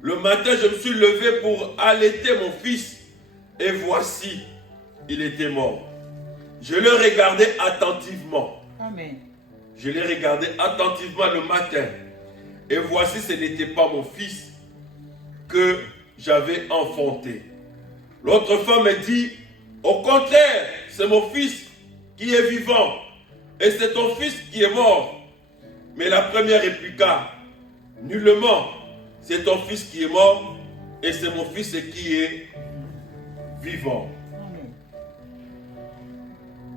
Le matin, je me suis levé pour allaiter mon fils, et voici, il était mort. Je le regardais attentivement. Amen. Je l'ai regardé attentivement le matin, et voici, ce n'était pas mon fils que j'avais enfanté. L'autre femme me dit, au contraire, c'est mon fils qui est vivant, et c'est ton fils qui est mort. Mais la première répliqua, nullement, c'est ton fils qui est mort, et c'est mon fils qui est vivant.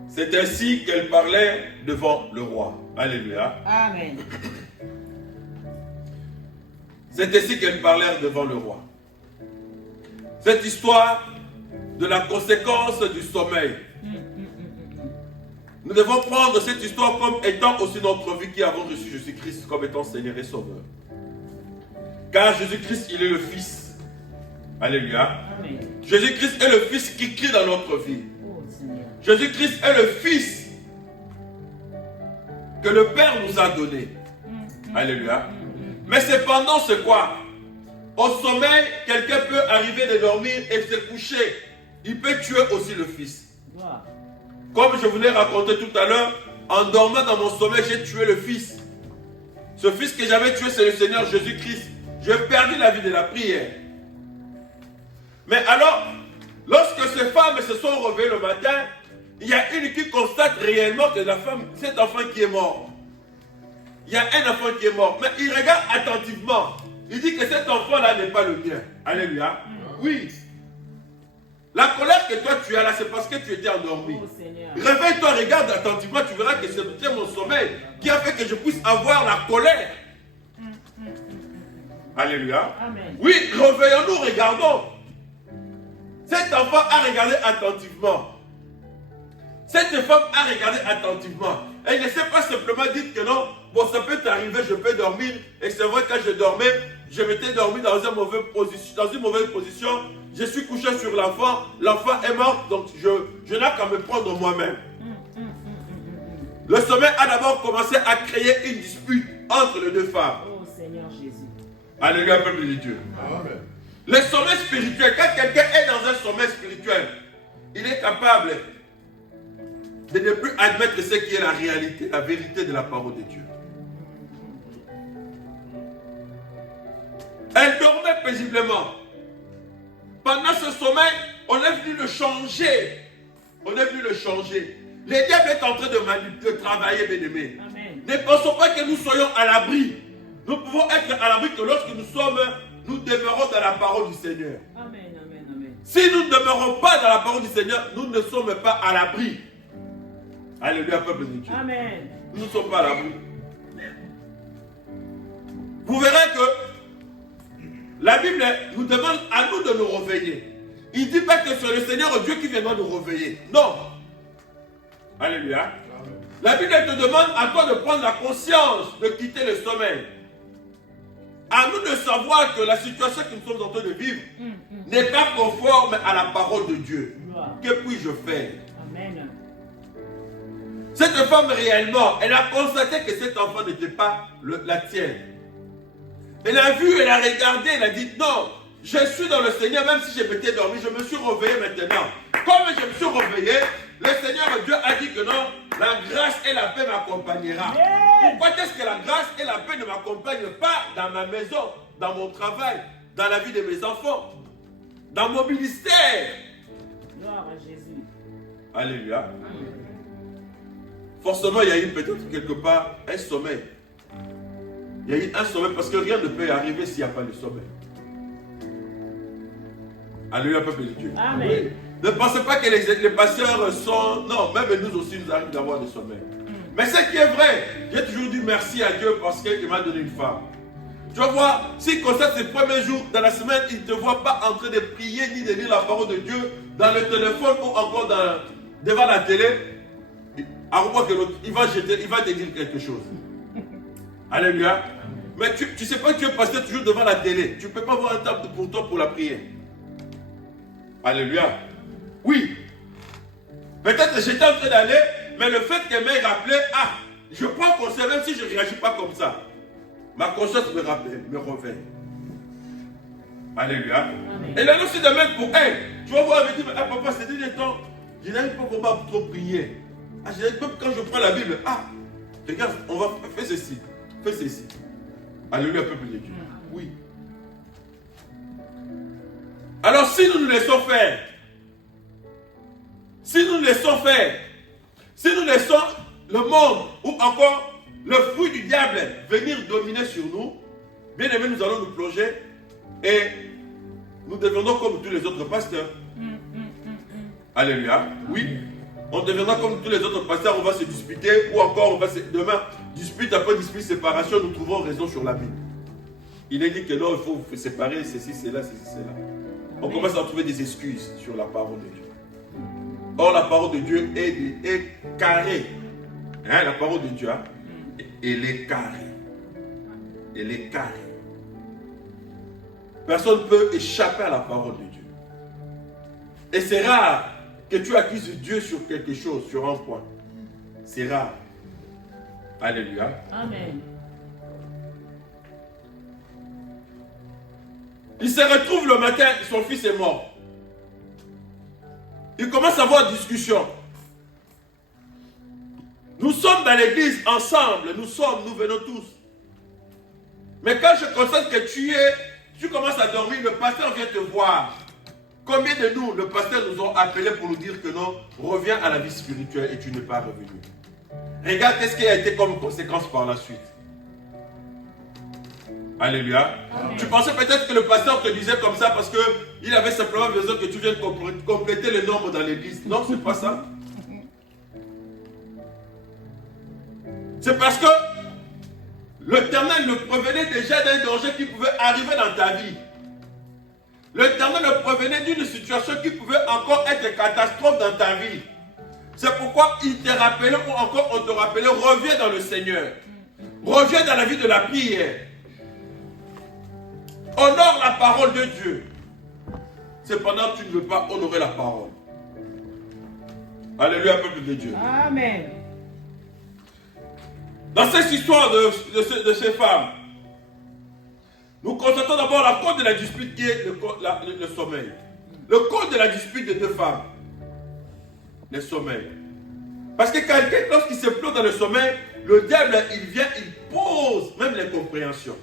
C'est ainsi qu'elle parlait devant le roi. Alléluia. Amen. C'est ainsi qu'elle parlait devant le roi. Cette histoire de la conséquence du sommeil. Nous devons prendre cette histoire comme étant aussi notre vie qui avons reçu Jésus-Christ comme étant Seigneur et Sauveur. Car Jésus-Christ, il est le Fils. Alléluia. Jésus-Christ est le Fils qui crie dans notre vie. Jésus-Christ est le Fils que le Père nous a donné. Alléluia. Mais cependant, c'est quoi? Au sommeil, quelqu'un peut arriver de dormir et se coucher. Il peut tuer aussi le Fils. Comme je vous l'ai raconté tout à l'heure, en dormant dans mon sommeil, j'ai tué le Fils. Ce Fils que j'avais tué, c'est le Seigneur Jésus-Christ. J'ai perdu la vie de la prière. Mais alors, lorsque ces femmes se sont réveillées le matin, il y a une qui constate réellement que la femme, cet enfant qui est mort. Il y a un enfant qui est mort. Mais il regarde attentivement. Il dit que cet enfant-là n'est pas le mien. Alléluia. Oui. La colère que toi tu as là, c'est parce que tu étais endormi. Réveille-toi, regarde attentivement, tu verras que c'est mon sommeil qui a fait que je puisse avoir la colère. Alléluia. Amen. Oui, réveillons-nous, regardons. Cet enfant a regardé attentivement. Cette femme a regardé attentivement. Elle ne s'est pas simplement dit que non, bon, ça peut t'arriver, je peux dormir. Et c'est vrai, quand je dormais, je m'étais dormi dans une mauvaise position. Je suis couché sur l'enfant. L'enfant est mort, donc je n'ai qu'à me prendre moi-même. Le sommeil a d'abord commencé à créer une dispute entre les deux femmes. Oh Seigneur Jésus. Alléluia, peuple de Dieu. Amen. Le sommeil spirituel, quand quelqu'un est dans un sommeil spirituel, il est capable de ne plus admettre ce qui est la réalité, la vérité de la parole de Dieu. Elle dormait paisiblement. Pendant ce sommeil, on est venu le changer. Le diable est en train de travailler, bien-aimés. Ne pensons pas que nous soyons à l'abri. Nous pouvons être à l'abri que lorsque nous demeurons dans la parole du Seigneur. Amen, amen, amen. Si nous ne demeurons pas dans la parole du Seigneur, nous ne sommes pas à l'abri. Alléluia, peuple de Dieu. Amen. Nous ne sommes pas à l'abri. Vous verrez que la Bible nous demande à nous de nous réveiller. Il ne dit pas que c'est le Seigneur Dieu qui viendra nous réveiller. Non. Alléluia. La Bible te demande à toi de prendre la conscience de quitter le sommeil. À nous de savoir que la situation que nous sommes en train de vivre n'est pas conforme à la parole de Dieu. Que puis-je faire? Amen. Cette femme réellement, elle a constaté que cet enfant n'était pas la tienne. Elle a vu, elle a regardé, elle a dit non, je suis dans le Seigneur, même si je m'étais dormi, je me suis réveillé maintenant. Comme je me suis réveillé, le Seigneur Dieu a dit que non, la grâce et la paix m'accompagnera. Pourquoi est-ce que la grâce et la paix ne m'accompagnent pas dans ma maison, dans mon travail, dans la vie de mes enfants, dans mon ministère? Gloire à Jésus. Alléluia. Forcément, il y a eu peut-être quelque part un sommeil. Il y a eu un sommeil parce que rien ne peut arriver s'il n'y a pas de sommeil. Alléluia, peuple de Dieu. Amen. Ne pensez pas que les pasteurs sont... Non, même nous aussi, nous arrive d'avoir des sommeils. Mais ce qui est vrai, j'ai toujours dit merci à Dieu parce qu'il m'a donné une femme. Tu vas voir, s'il constate ses premiers jours dans la semaine, il ne te voit pas en train de prier ni de lire la parole de Dieu dans le téléphone ou encore devant la télé. Il va te dire quelque chose. Alléluia. Mais tu ne sais pas que tu es pasteur toujours devant la télé. Tu ne peux pas avoir un temps pour toi pour la prière. Alléluia. Oui. Peut-être j'étais en train d'aller, mais le fait qu'elle m'ait rappelé, je prends conseil même si je ne réagis pas comme ça. Ma conscience me rappelle, me revient. Alléluia. Amen. Et là aussi de même pour elle. Tu vas voir, elle me dit, papa, c'est des temps, je n'arrive pas vraiment trop prier. Je n'arrive pas quand je prends la Bible. Regarde, on va faire ceci. Fais ceci. Alléluia, peuple de Dieu. Oui. Alors si nous nous laissons faire, si nous laissons le monde ou encore le fruit du diable venir dominer sur nous, bien aimé, nous allons nous plonger et nous deviendrons comme tous les autres pasteurs. Alléluia. Oui. On deviendra comme tous les autres pasteurs, on va se disputer ou encore on va demain, dispute après dispute, séparation, nous trouverons raison sur la Bible. Il est dit que non, il faut séparer ceci, cela, ceci, cela. On commence à trouver des excuses sur la parole de Dieu. Or, la parole de Dieu est carrée. Hein, la parole de Dieu, elle est carrée. Elle est carrée. Personne ne peut échapper à la parole de Dieu. Et c'est rare que tu accuses Dieu sur quelque chose, sur un point. C'est rare. Alléluia. Amen. Il se retrouve le matin, son fils est mort. Il commence à avoir discussion. Nous sommes dans l'église ensemble, nous venons tous. Mais quand je constate que tu commences à dormir, le pasteur vient te voir. Combien de nous, le pasteur nous ont appelés pour nous dire que non, reviens à la vie spirituelle et tu n'es pas revenu. Regarde qu'est-ce qui a été comme conséquence par la suite. Alléluia. Amen. Tu pensais peut-être que le pasteur te disait comme ça parce qu'il avait simplement besoin que tu viennes compléter le nombre dans l'église. Non, ce n'est pas ça. C'est parce que l'Éternel le prévenait déjà d'un danger qui pouvait arriver dans ta vie. L'Éternel le prévenait d'une situation qui pouvait encore être catastrophe dans ta vie. C'est pourquoi il te rappelait ou encore on te rappelait, reviens dans le Seigneur. Reviens dans la vie de la prière. Honore la parole de Dieu. Cependant, tu ne veux pas honorer la parole. Alléluia, peuple de Dieu. Amen. Dans cette histoire de ces femmes, nous constatons d'abord la cause de la dispute qui est le sommeil. Le cause de la dispute des deux femmes, le sommeil. Parce que quelqu'un, lorsqu'il se plonge dans le sommeil, le diable, il vient, il pose même l'incompréhension.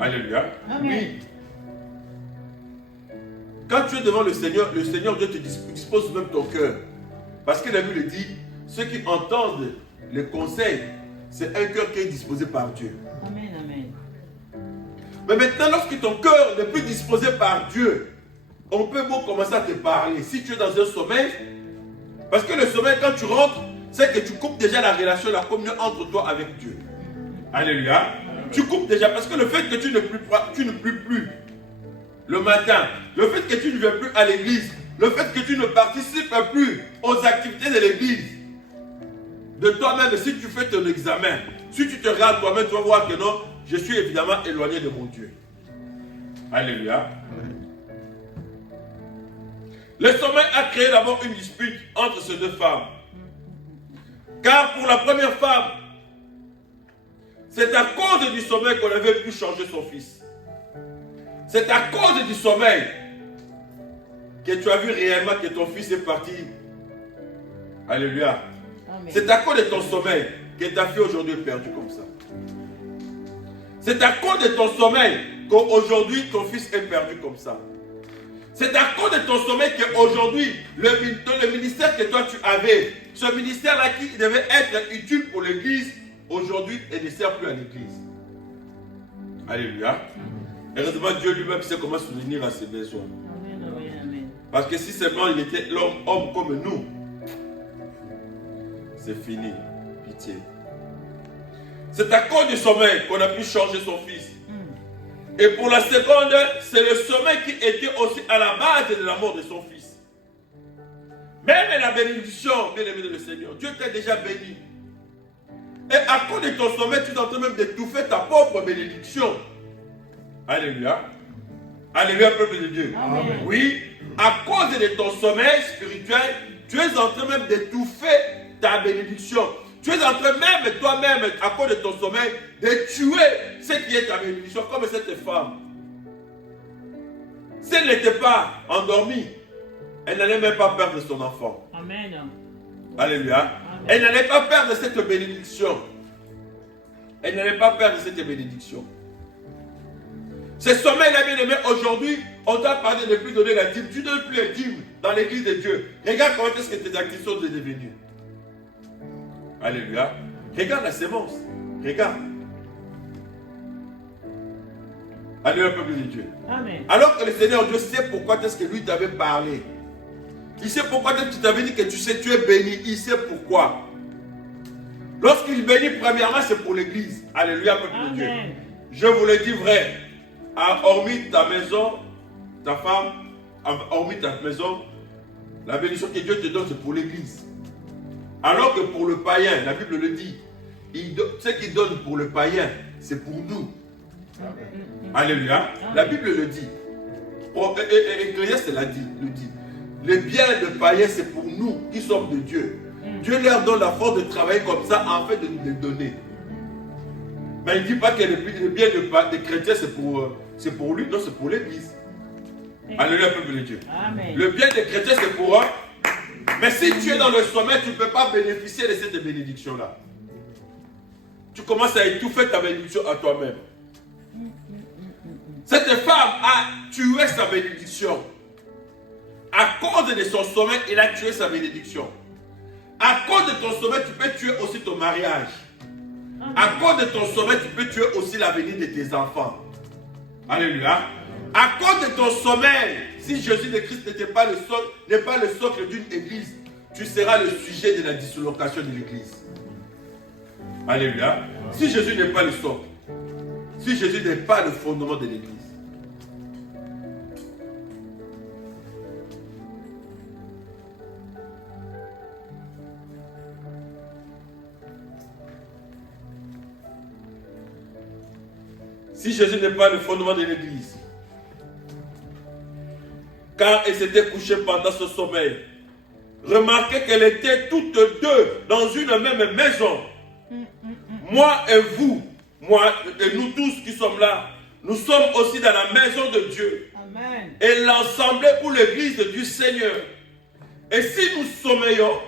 Alléluia. Amen. Oui. Quand tu es devant le Seigneur Dieu te dispose même ton cœur. Parce que la Bible dit, ceux qui entendent les conseils, c'est un cœur qui est disposé par Dieu. Amen, amen. Mais maintenant, lorsque ton cœur n'est plus disposé par Dieu, on peut commencer à te parler. Si tu es dans un sommeil, parce que le sommeil, quand tu rentres, c'est que tu coupes déjà la relation, la communion entre toi avec Dieu. Alléluia. Tu coupes déjà, parce que le fait que tu ne pries plus le matin, le fait que tu ne viens plus à l'église, le fait que tu ne participes plus aux activités de l'église, de toi-même, si tu fais ton examen, si tu te regardes toi-même, tu vas voir que non, je suis évidemment éloigné de mon Dieu. Alléluia. Le sommeil a créé d'abord une dispute entre ces deux femmes. Car pour la première femme, c'est à cause du sommeil qu'on avait pu changer son fils. C'est à cause du sommeil que tu as vu réellement que ton fils est parti. Alléluia. C'est à cause de ton sommeil que ta fille aujourd'hui est perdue comme ça. C'est à cause de ton sommeil qu'aujourd'hui ton fils est perdu comme ça. C'est à cause de ton sommeil qu'aujourd'hui, le ministère que toi tu avais, ce ministère-là qui devait être utile pour l'église, aujourd'hui, il ne sert plus à l'église. Alléluia. Heureusement, Dieu lui-même sait comment soutenir à ses besoins. Parce que si seulement il était l'homme comme nous, c'est fini. Pitié. C'est à cause du sommeil qu'on a pu changer son fils. Et pour la seconde, c'est le sommeil qui était aussi à la base de la mort de son fils. Même la bénédiction, bien-aimé de le Seigneur, Dieu t'a déjà béni. Et à cause de ton sommeil, tu es en train même d'étouffer ta propre bénédiction. Alléluia. Alléluia, peuple de Dieu. Amen. Oui, à cause de ton sommeil spirituel, tu es en train même d'étouffer ta bénédiction. Tu es en train même toi-même, à cause de ton sommeil, de tuer ce qui est ta bénédiction, comme cette femme. Si elle n'était pas endormie, elle n'allait même pas perdre son enfant. Amen. Alléluia. Amen. Elle n'allait pas perdre cette bénédiction. Elle n'allait pas perdre cette bénédiction. Ce sommeil-là, bien aimé, aujourd'hui, on t'a parlé de ne plus donner la dîme. Tu ne donnes plus la dîme dans l'église de Dieu. Regarde comment est-ce que tes activités sont devenues. Alléluia. Regarde la sémence. Regarde. Alléluia, peuple de Dieu. Amen. Alors que le Seigneur Dieu sait pourquoi est-ce que lui t'avait parlé. Il sait pourquoi est-ce qu'il t'avait dit que tu sais, tu es béni. Il sait pourquoi. Lorsqu'il bénit, premièrement, c'est pour l'église. Alléluia, peuple de Dieu. Je vous le dis vrai. Hormis ta maison, ta femme, hormis ta maison, la bénédiction que Dieu te donne, c'est pour l'église. Alors que pour le païen, la Bible le dit, ce qu'il donne pour le païen, c'est pour nous. Amen. Alléluia. La Bible le dit. Ecclésiaste le dit. Le bien de païen, c'est pour nous qui sommes de Dieu. Dieu leur donne la force de travailler comme ça en fait de nous les donner. Mais il ne dit pas que le bien des chrétiens, c'est pour lui, non, c'est pour l'église. Alléluia, peuple de Dieu. Amen. Le bien des chrétiens, c'est pour eux. Mais si tu es dans le sommeil, tu ne peux pas bénéficier de cette bénédiction-là. Tu commences à étouffer ta bénédiction à toi-même. Cette femme a tué sa bénédiction. À cause de son sommeil, elle a tué sa bénédiction. À cause de ton sommeil, tu peux tuer aussi ton mariage. À cause de ton sommeil, tu peux tuer aussi l'avenir de tes enfants. Alléluia. À cause de ton sommeil, si Jésus de Christ n'est pas le socle d'une église, tu seras le sujet de la dislocation de l'église. Alléluia. Si Jésus n'est pas le socle, si Jésus n'est pas le fondement de l'église. Si Jésus n'est pas le fondement de l'église, car elle s'était couchée pendant ce sommeil, remarquez qu'elle était toutes deux dans une même maison. Moi et vous, moi et nous tous qui sommes là, nous sommes aussi dans la maison de Dieu. Amen. Et l'assemblée ou l'église du Seigneur. Et si nous sommeillons,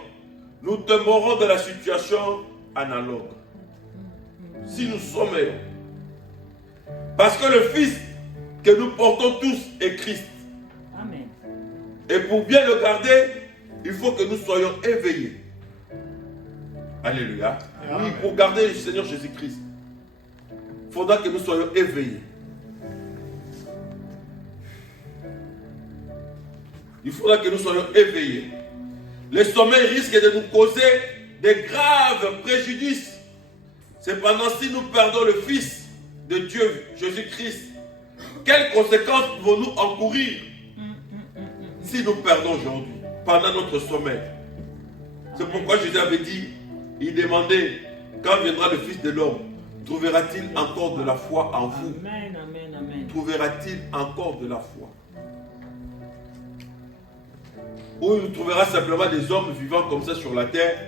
nous demeurons dans la situation analogue. Si nous sommeillons. Parce que le Fils que nous portons tous est Christ. Amen. Et pour bien le garder, il faut que nous soyons éveillés. Alléluia. Amen. Oui, pour garder le Seigneur Jésus-Christ, il faudra que nous soyons éveillés. Il faudra que nous soyons éveillés. Le sommeil risque de nous causer des graves préjudices. Cependant, si nous perdons le Fils de Dieu, Jésus-Christ, quelles conséquences pouvons-nous encourir? si nous perdons aujourd'hui, pendant notre sommeil. C'est pourquoi Jésus avait dit, il demandait, quand viendra le Fils de l'homme, trouvera-t-il encore de la foi en vous? Amen, amen, amen. Trouvera-t-il encore de la foi? Ou il nous trouvera simplement des hommes vivant comme ça sur la terre?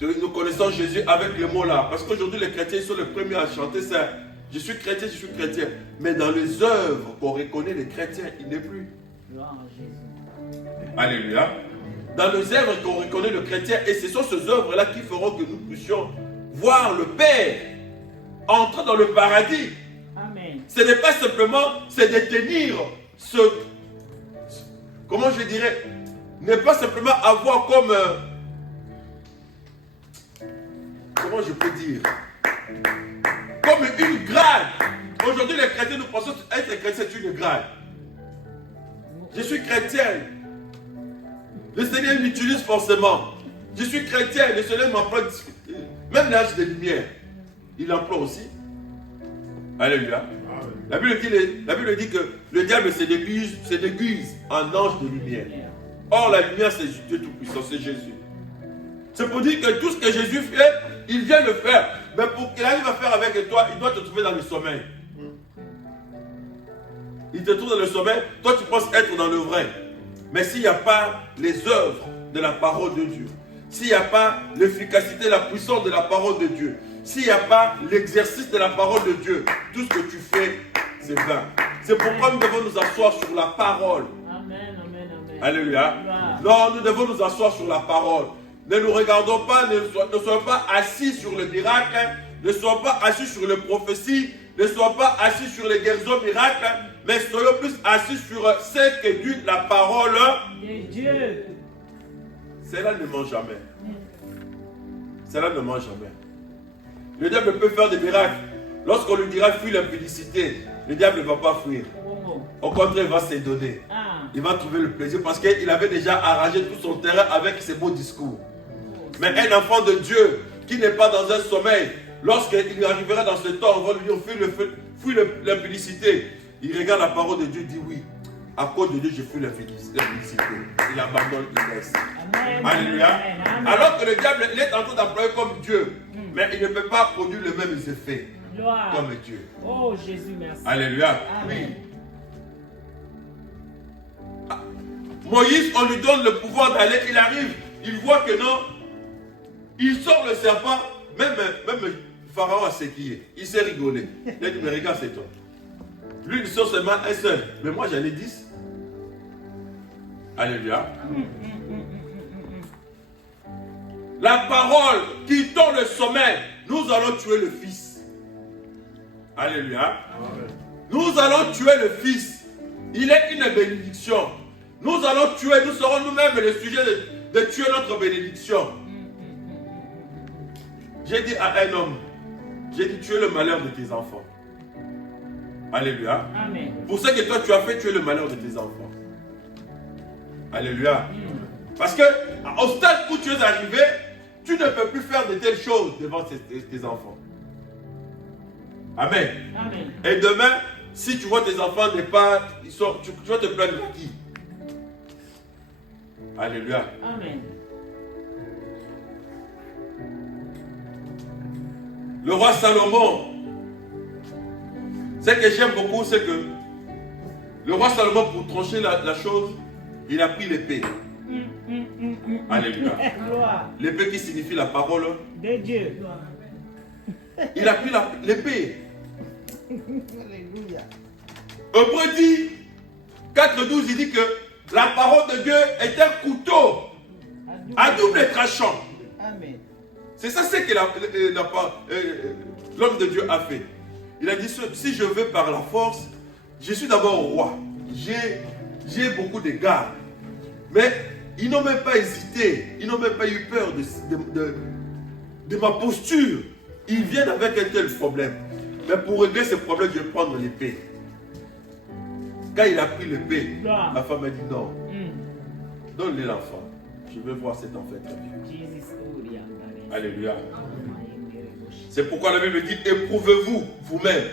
Nous connaissons Jésus avec les mots là. Parce qu'aujourd'hui, les chrétiens sont les premiers à chanter ça. Je suis chrétien, je suis chrétien. Mais dans les œuvres qu'on reconnaît les chrétiens, il n'est plus. Gloire à Jésus. Alléluia. Dans les œuvres qu'on reconnaît le chrétien, et ce sont ces œuvres-là qui feront que nous puissions voir le Père entrer dans le paradis. Amen. Ce n'est pas simplement, c'est de tenir ce, comment je dirais, n'est pas simplement avoir comme, comment je peux dire, comme une grade. Aujourd'hui, les chrétiens, nous pensons être chrétien, c'est une grade. Je suis chrétien. Le Seigneur m'utilise forcément. Je suis chrétien, le Seigneur m'emploie. Même l'âge de lumière, il emploie aussi. Alléluia. La Bible dit que le diable se déguise en ange de lumière. Or, la lumière, c'est Dieu Tout-Puissant, c'est Jésus. C'est pour dire que tout ce que Jésus fait, il vient le faire. Mais pour qu'il arrive à faire avec toi, il doit te trouver dans le sommeil. Il te trouve dans le sommeil, toi tu penses être dans le vrai. Mais s'il n'y a pas les œuvres de la parole de Dieu, s'il n'y a pas l'efficacité, la puissance de la parole de Dieu, s'il n'y a pas l'exercice de la parole de Dieu, tout ce que tu fais, c'est vain. C'est pourquoi nous devons nous asseoir sur la parole. Amen, amen, amen. Alléluia. Non, nous devons nous asseoir sur la parole. Ne nous regardons pas, ne soyons pas assis sur le miracle, ne soyons pas assis sur les prophéties, ne soyons pas assis sur les guérisons miracles, mais soyons plus assis sur ce que dit la parole de Dieu. Cela ne ment jamais. Cela ne ment jamais. Le diable peut faire des miracles. Lorsqu'on lui dira fuis l'impudicité, le diable ne va pas fuir. Au contraire, il va se donner. Il va trouver le plaisir parce qu'il avait déjà arrangé tout son terrain avec ses beaux discours. Mais un enfant de Dieu qui n'est pas dans un sommeil, lorsqu'il arrivera dans ce temps, on va lui dire fuis l'impudicité. Il regarde la parole de Dieu et dit oui. À cause de Dieu, je fuis l'impudicité. Il abandonne, il laisse. Alléluia. Alors que le diable, il est en train d'employer comme Dieu. Mais il ne peut pas produire les mêmes effets comme Dieu. Oh Jésus, merci. Alléluia. Amen. Moïse, on lui donne le pouvoir d'aller, il arrive, il voit que non, il sort le serpent, même Pharaon a séquillé, il s'est rigolé. Il a dit, mais regarde, c'est toi. Lui, il sort seulement un seul, mais moi j'en ai 10. Alléluia. La parole qui tord le sommeil, nous allons tuer le Fils. Alléluia. Nous allons tuer le Fils. Il est une bénédiction. Nous allons tuer, nous serons nous-mêmes le sujet de tuer notre bénédiction. J'ai dit à un homme, j'ai dit tu es le malheur de tes enfants. Alléluia. Amen. Pour ce que toi tu as fait, tu es le malheur de tes enfants. Alléluia. Parce que au stade où tu es arrivé, tu ne peux plus faire de telles choses devant tes enfants. Amen. Amen. Et demain, si tu vois tes enfants n'est pas, tu vas te plaindre de qui? Alléluia. Amen. Le roi Salomon, ce que j'aime beaucoup, c'est que le roi Salomon, pour trancher la chose, il a pris l'épée. Alléluia. L'épée qui signifie la parole de Dieu. Il a pris l'épée. Alléluia. Hébreux dit, 4:12, il dit que la parole de Dieu est un couteau à double tranchant. Amen. C'est ça ce que l'homme de Dieu a fait. Il a dit, si je veux par la force, je suis d'abord roi. J'ai beaucoup de gardes. Mais ils n'ont même pas hésité. Ils n'ont même pas eu peur de ma posture. Ils viennent avec un tel problème. Mais pour régler ce problème, je vais prendre l'épée. Quand il a pris l'épée, la femme a dit non. Donne-lui l'enfant. Je veux voir cet enfant très bien. Alléluia. C'est pourquoi la Bible dit, éprouvez-vous vous-même.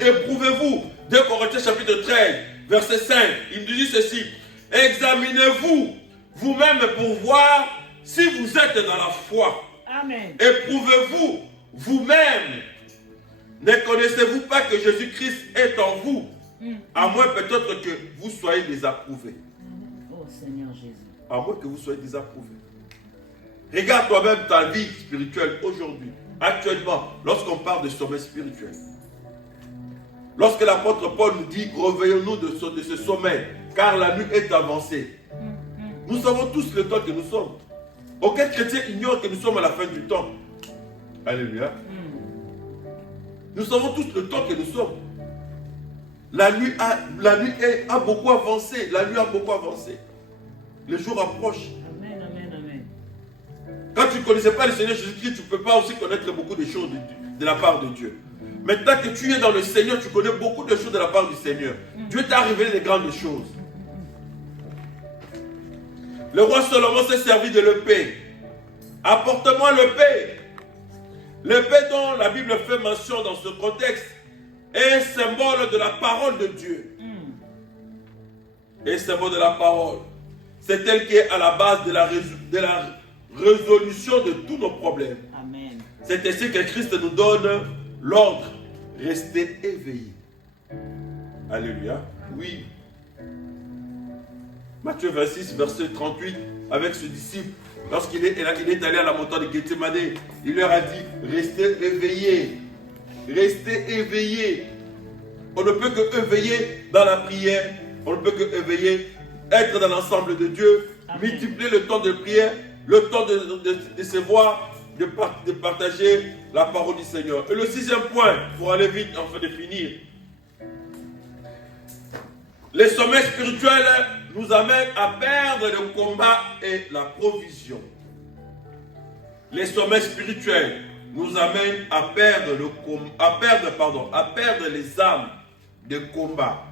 Éprouvez-vous. 2 Corinthiens chapitre 13, verset 5. Il nous dit ceci. Examinez-vous vous-même pour voir si vous êtes dans la foi. Amen. Éprouvez-vous vous-même. Ne connaissez-vous pas que Jésus-Christ est en vous, à moins peut-être que vous soyez désapprouvé. Oh Seigneur Jésus. À moins que vous soyez désapprouvé. Regarde toi-même ta vie spirituelle aujourd'hui, actuellement, lorsqu'on parle de sommeil spirituel. Lorsque l'apôtre Paul nous dit, réveillons-nous de ce sommeil, car la nuit est avancée. Nous savons tous le temps que nous sommes. Aucun chrétien ignore que nous sommes à la fin du temps. Alléluia. Nous savons tous le temps que nous sommes. La nuit a beaucoup avancé. La nuit a beaucoup avancé. Le jour approche. Amen, amen, amen. Quand tu ne connaissais pas le Seigneur Jésus-Christ, tu ne peux pas aussi connaître beaucoup de choses de la part de Dieu. Maintenant que tu es dans le Seigneur, tu connais beaucoup de choses de la part du Seigneur. Dieu t'a révélé les grandes choses. Le roi Salomon s'est servi de l'épée. Apporte-moi l'épée. L'épée dont la Bible fait mention dans ce contexte est symbole de la parole de Dieu. Est symbole de la parole. C'est elle qui est à la base de la résolution de tous nos problèmes. Amen. C'est ainsi que Christ nous donne l'ordre. Restez éveillés. Alléluia. Oui. Matthieu 26, verset 38, avec ce disciple, lorsqu'il est allé à la montagne de Gethsemane, il leur a dit, restez éveillés. Restez éveillés. On ne peut que éveiller dans la prière. On ne peut que éveiller, être dans l'ensemble de Dieu, multiplier le temps de prière, le temps de se voir, de partager la parole du Seigneur. Et le sixième point, pour aller vite, afin de finir. Les sommets spirituels nous amènent à perdre le combat et la provision. Les sommets spirituels nous amènent à perdre les armes de combat.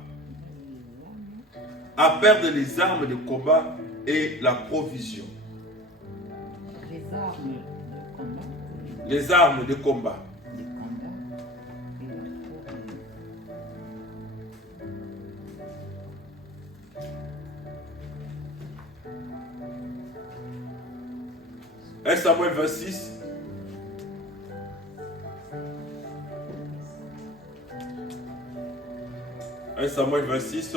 À perdre les armes de combat et la provision. Les armes de combat. Les armes de combat. 1 Samuel 26. Samuel 26.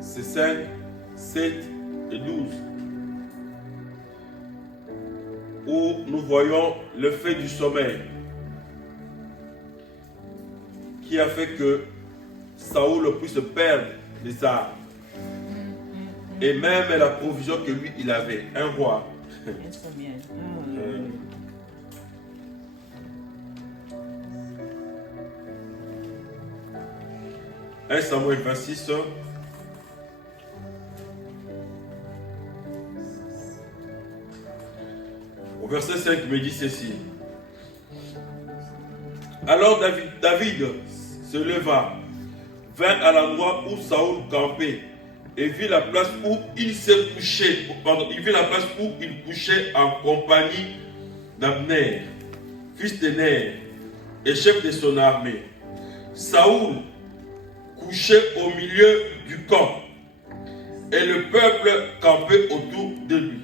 C'est 5, 7 et 12. Où nous voyons le fait du sommeil qui a fait que Saoul puisse perdre les armes. Et même la provision que lui, il avait. Un roi. 1 Samuel 26. Au verset 5, me dit ceci. Alors David se leva, vint à l'endroit où Saoul campait et vit la place où il s'est couché. Il vit la place où il couchait en compagnie d'Abner, fils de Ner, et chef de son armée. Saoul couchait au milieu du camp et le peuple campait autour de lui.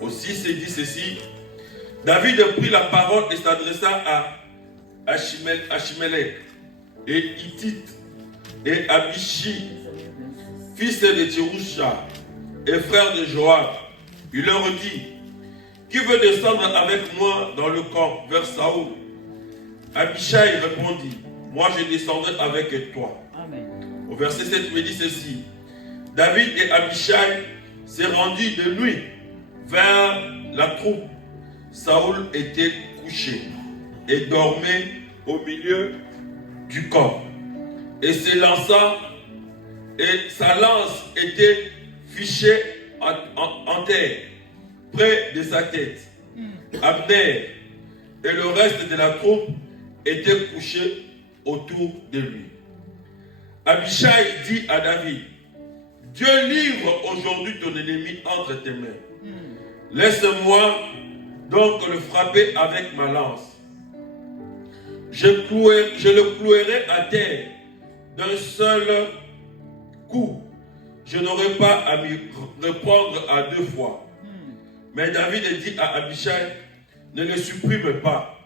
Aussi s'est dit ceci. David prit la parole et s'adressa à Achimelech et Hittite et Abishi, fils de Thérousha et frère de Joab. Il leur dit, qui veut descendre avec moi dans le camp vers Saoul? Abishai répondit, moi je descendrai avec toi. Amen. Au verset 7, il me dit ceci. David et Abishai s'est rendu de nuit vers la troupe. Saoul était couché et dormait au milieu du camp. Et sa lance était fichée en terre, près de sa tête. Abner et le reste de la troupe étaient couchés autour de lui. Abishai dit à David, Dieu livre aujourd'hui ton ennemi entre tes mains. Laisse-moi donc le frapper avec ma lance. je le clouerai à terre d'un seul coup. Je n'aurai pas à m'y reprendre à 2 fois. Mais David dit à Abishai, ne le supprime pas.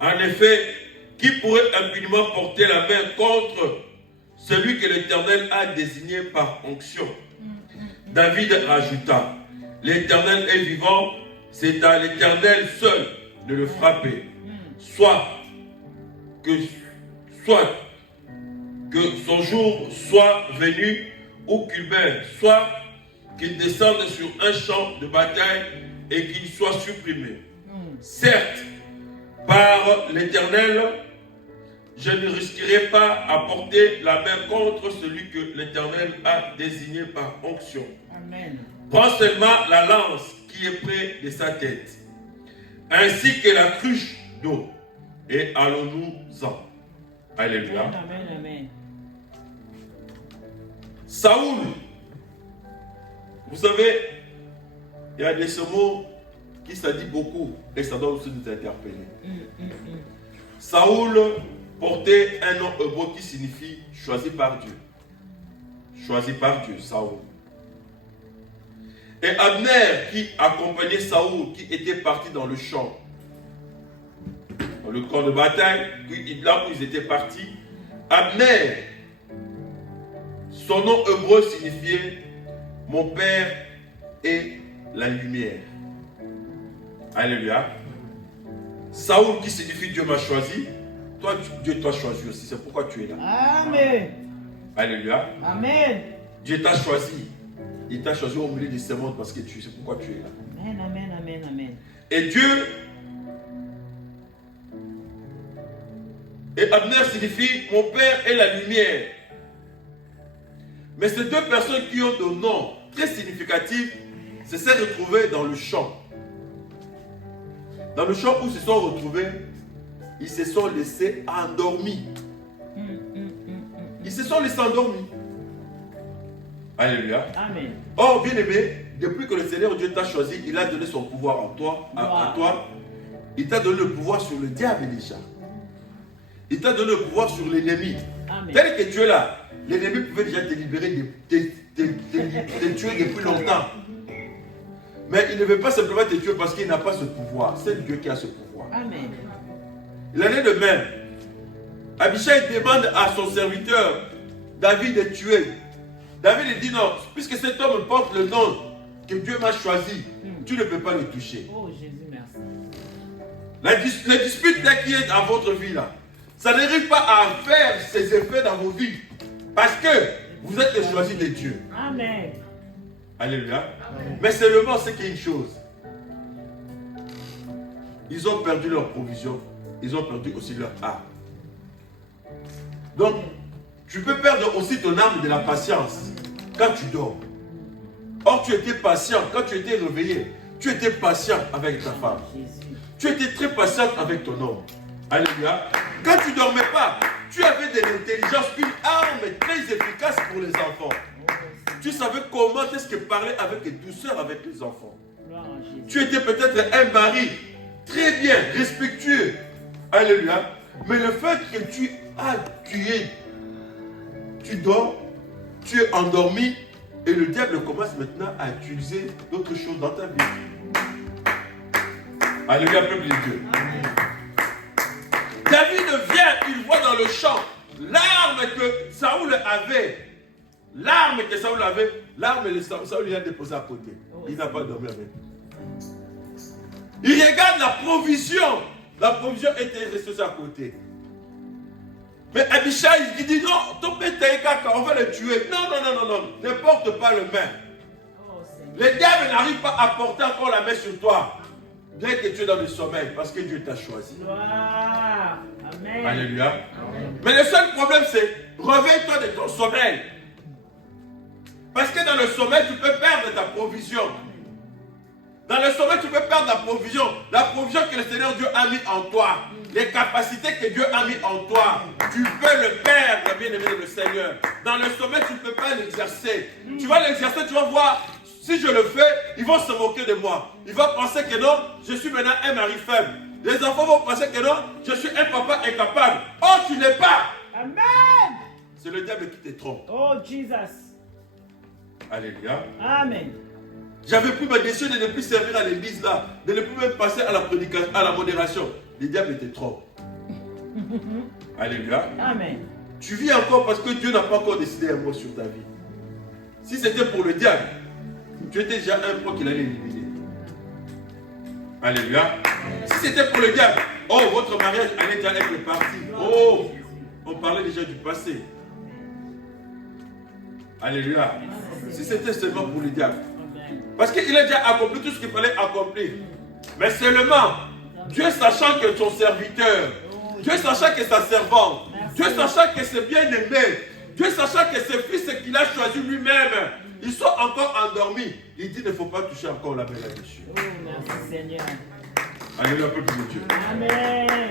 En effet, qui pourrait impunément porter la main contre celui que l'Éternel a désigné par onction? David rajouta, l'Éternel est vivant, c'est à l'Éternel seul de le frapper. Soit que son jour soit venu ou qu'il meure, soit qu'il descende sur un champ de bataille et qu'il soit supprimé. Certes, par l'Éternel, je ne risquerai pas à porter la main contre celui que l'Éternel a désigné par onction. Amen. Prends seulement la lance qui est près de sa tête, ainsi que la cruche d'eau, et allons-nous-en. Alléluia. Amen, amen. Saoul, vous savez, il y a des mots qui ça dit beaucoup et ça doit aussi nous interpeller. Saoul portait un nom hébreu qui signifie choisi par Dieu. Choisi par Dieu, Saoul. Et Abner qui accompagnait Saoul, qui était parti dans le champ, dans le camp de bataille, là où ils étaient partis, Abner, son nom hébreu signifiait mon père est la lumière. Alléluia. Saoul qui signifie Dieu m'a choisi. Toi, Dieu t'a choisi aussi. C'est pourquoi tu es là. Amen. Alléluia. Amen. Dieu t'a choisi. Il t'a choisi au milieu de ce monde parce que c'est pourquoi tu es là. Amen, amen, amen, amen. Et Dieu. Et Abner signifie mon père est la lumière. Mais ces deux personnes qui ont des noms très significatifs se sont retrouvées dans le champ. Dans le champ où ils se sont retrouvés, ils se sont laissés endormis. Ils se sont laissés endormis. Alléluia. Amen. Or, bien aimé, depuis que le Seigneur Dieu t'a choisi, il a donné son pouvoir à toi, à toi. Il t'a donné le pouvoir sur le diable déjà. Il t'a donné le pouvoir sur l'ennemi. Tel que tu es là, l'ennemi pouvait déjà te libérer, te tuer depuis longtemps. Mais il ne veut pas simplement te tuer parce qu'il n'a pas ce pouvoir. C'est Dieu qui a ce pouvoir. Amen. Il en est de même. Abishai demande à son serviteur David de tuer. David dit non, puisque cet homme porte le nom que Dieu m'a choisi, tu ne peux pas le toucher. Oh Jésus, merci. La dispute là qui est dans votre vie là, ça n'arrive pas à faire ses effets dans vos vies. Parce que vous êtes les choisis de Dieu. Amen. Alléluia. Amen. Mais seulement c'est qu'il y a une chose. Ils ont perdu leur provision. Ils ont perdu aussi leur âme. Donc, tu peux perdre aussi ton âme de la patience quand tu dors. Or, tu étais patient quand tu étais réveillé. Tu étais patient avec ta femme. Tu étais très patient avec ton homme. Alléluia. Quand tu ne dormais pas, tu avais de l'intelligence, une arme très efficace pour les enfants. Tu savais comment est-ce que parler avec douceur avec les enfants. Tu étais peut-être un mari très bien, respectueux. Alléluia. Mais le fait que tu dors, tu es endormi et le diable commence maintenant à utiliser d'autres choses dans ta vie. Alléluia, peuple de Dieu. Amen. David vient, il voit dans le champ l'arme que Saoul avait. L'arme que Saoul avait, l'arme que Saoul lui a déposée à côté. Il n'a pas dormi avec. Il regarde la provision. La provision était restée à côté. Mais Abishai, il dit non, ton père on va le tuer. Non, non, non, non, non, ne porte pas le main. Le diable n'arrive pas à porter encore la main sur toi. Bien que tu es dans le sommeil, parce que Dieu t'a choisi. Amen. Alléluia. Amen. Mais le seul problème, c'est réveille-toi de ton sommeil. Parce que dans le sommeil, tu peux perdre ta provision. Dans le sommeil, tu peux perdre la provision que le Seigneur Dieu a mis en toi. Les capacités que Dieu a mis en toi. Tu peux le perdre, bien-aimé de le Seigneur. Dans le sommeil, tu ne peux pas l'exercer. Tu vas l'exercer, tu vas voir. Si je le fais, ils vont se moquer de moi. Ils vont penser que non, je suis maintenant un mari faible. Les enfants vont penser que non, je suis un papa incapable. Oh, tu n'es pas. Amen. C'est le diable qui te trompe. Oh, Jesus. Alléluia. Amen. J'avais pris ma décision de ne plus servir à l'église là, de ne plus même passer à la prédication, à la modération. Le diable te trompe. Alléluia. Amen. Tu vis encore parce que Dieu n'a pas encore décidé un mot sur ta vie. Si c'était pour le diable, tu étais déjà un point qu'il allait éliminer. Alléluia. Si c'était pour le diable, oh, votre mariage allait déjà être parti. Oh, on parlait déjà du passé. Alléluia. Si c'était seulement pour le diable. Parce qu'il a déjà accompli tout ce qu'il fallait accomplir. Mais seulement, Dieu sachant que son serviteur, Dieu sachant que sa servante, Dieu sachant que c'est bien aimé, Dieu sachant que ses fils qu'il a choisi lui-même, ils sont encore endormis. Il dit, il ne faut pas toucher encore la main là-dessus. Oh, merci Seigneur. Alléluia, peuple de Dieu. Amen.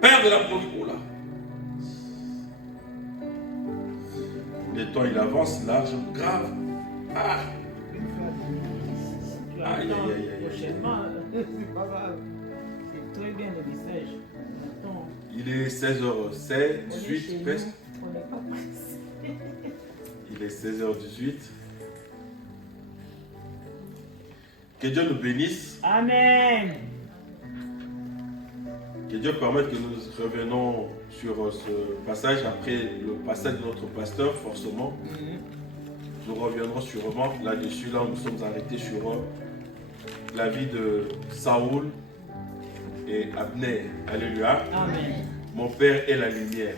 Père de la prospère là. Le temps il avance large, grave. Ah. Aïe, aïe, aïe, aïe. Prochainement, c'est pas grave. C'est très bien le message. Il est 16h16, 18 presque. On n'est pas pressé. Il est 16h18. Que Dieu nous bénisse. Amen. Que Dieu permette que nous revenons sur ce passage après le passage de notre pasteur, forcément. Nous reviendrons sûrement là-dessus. Là, nous sommes arrêtés sur la vie de Saoul et Abner. Alléluia. Amen. Mon Père est la lumière.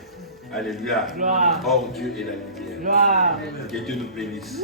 Alléluia. Gloire. Or Dieu est la lumière. Gloire. Que Dieu nous bénisse.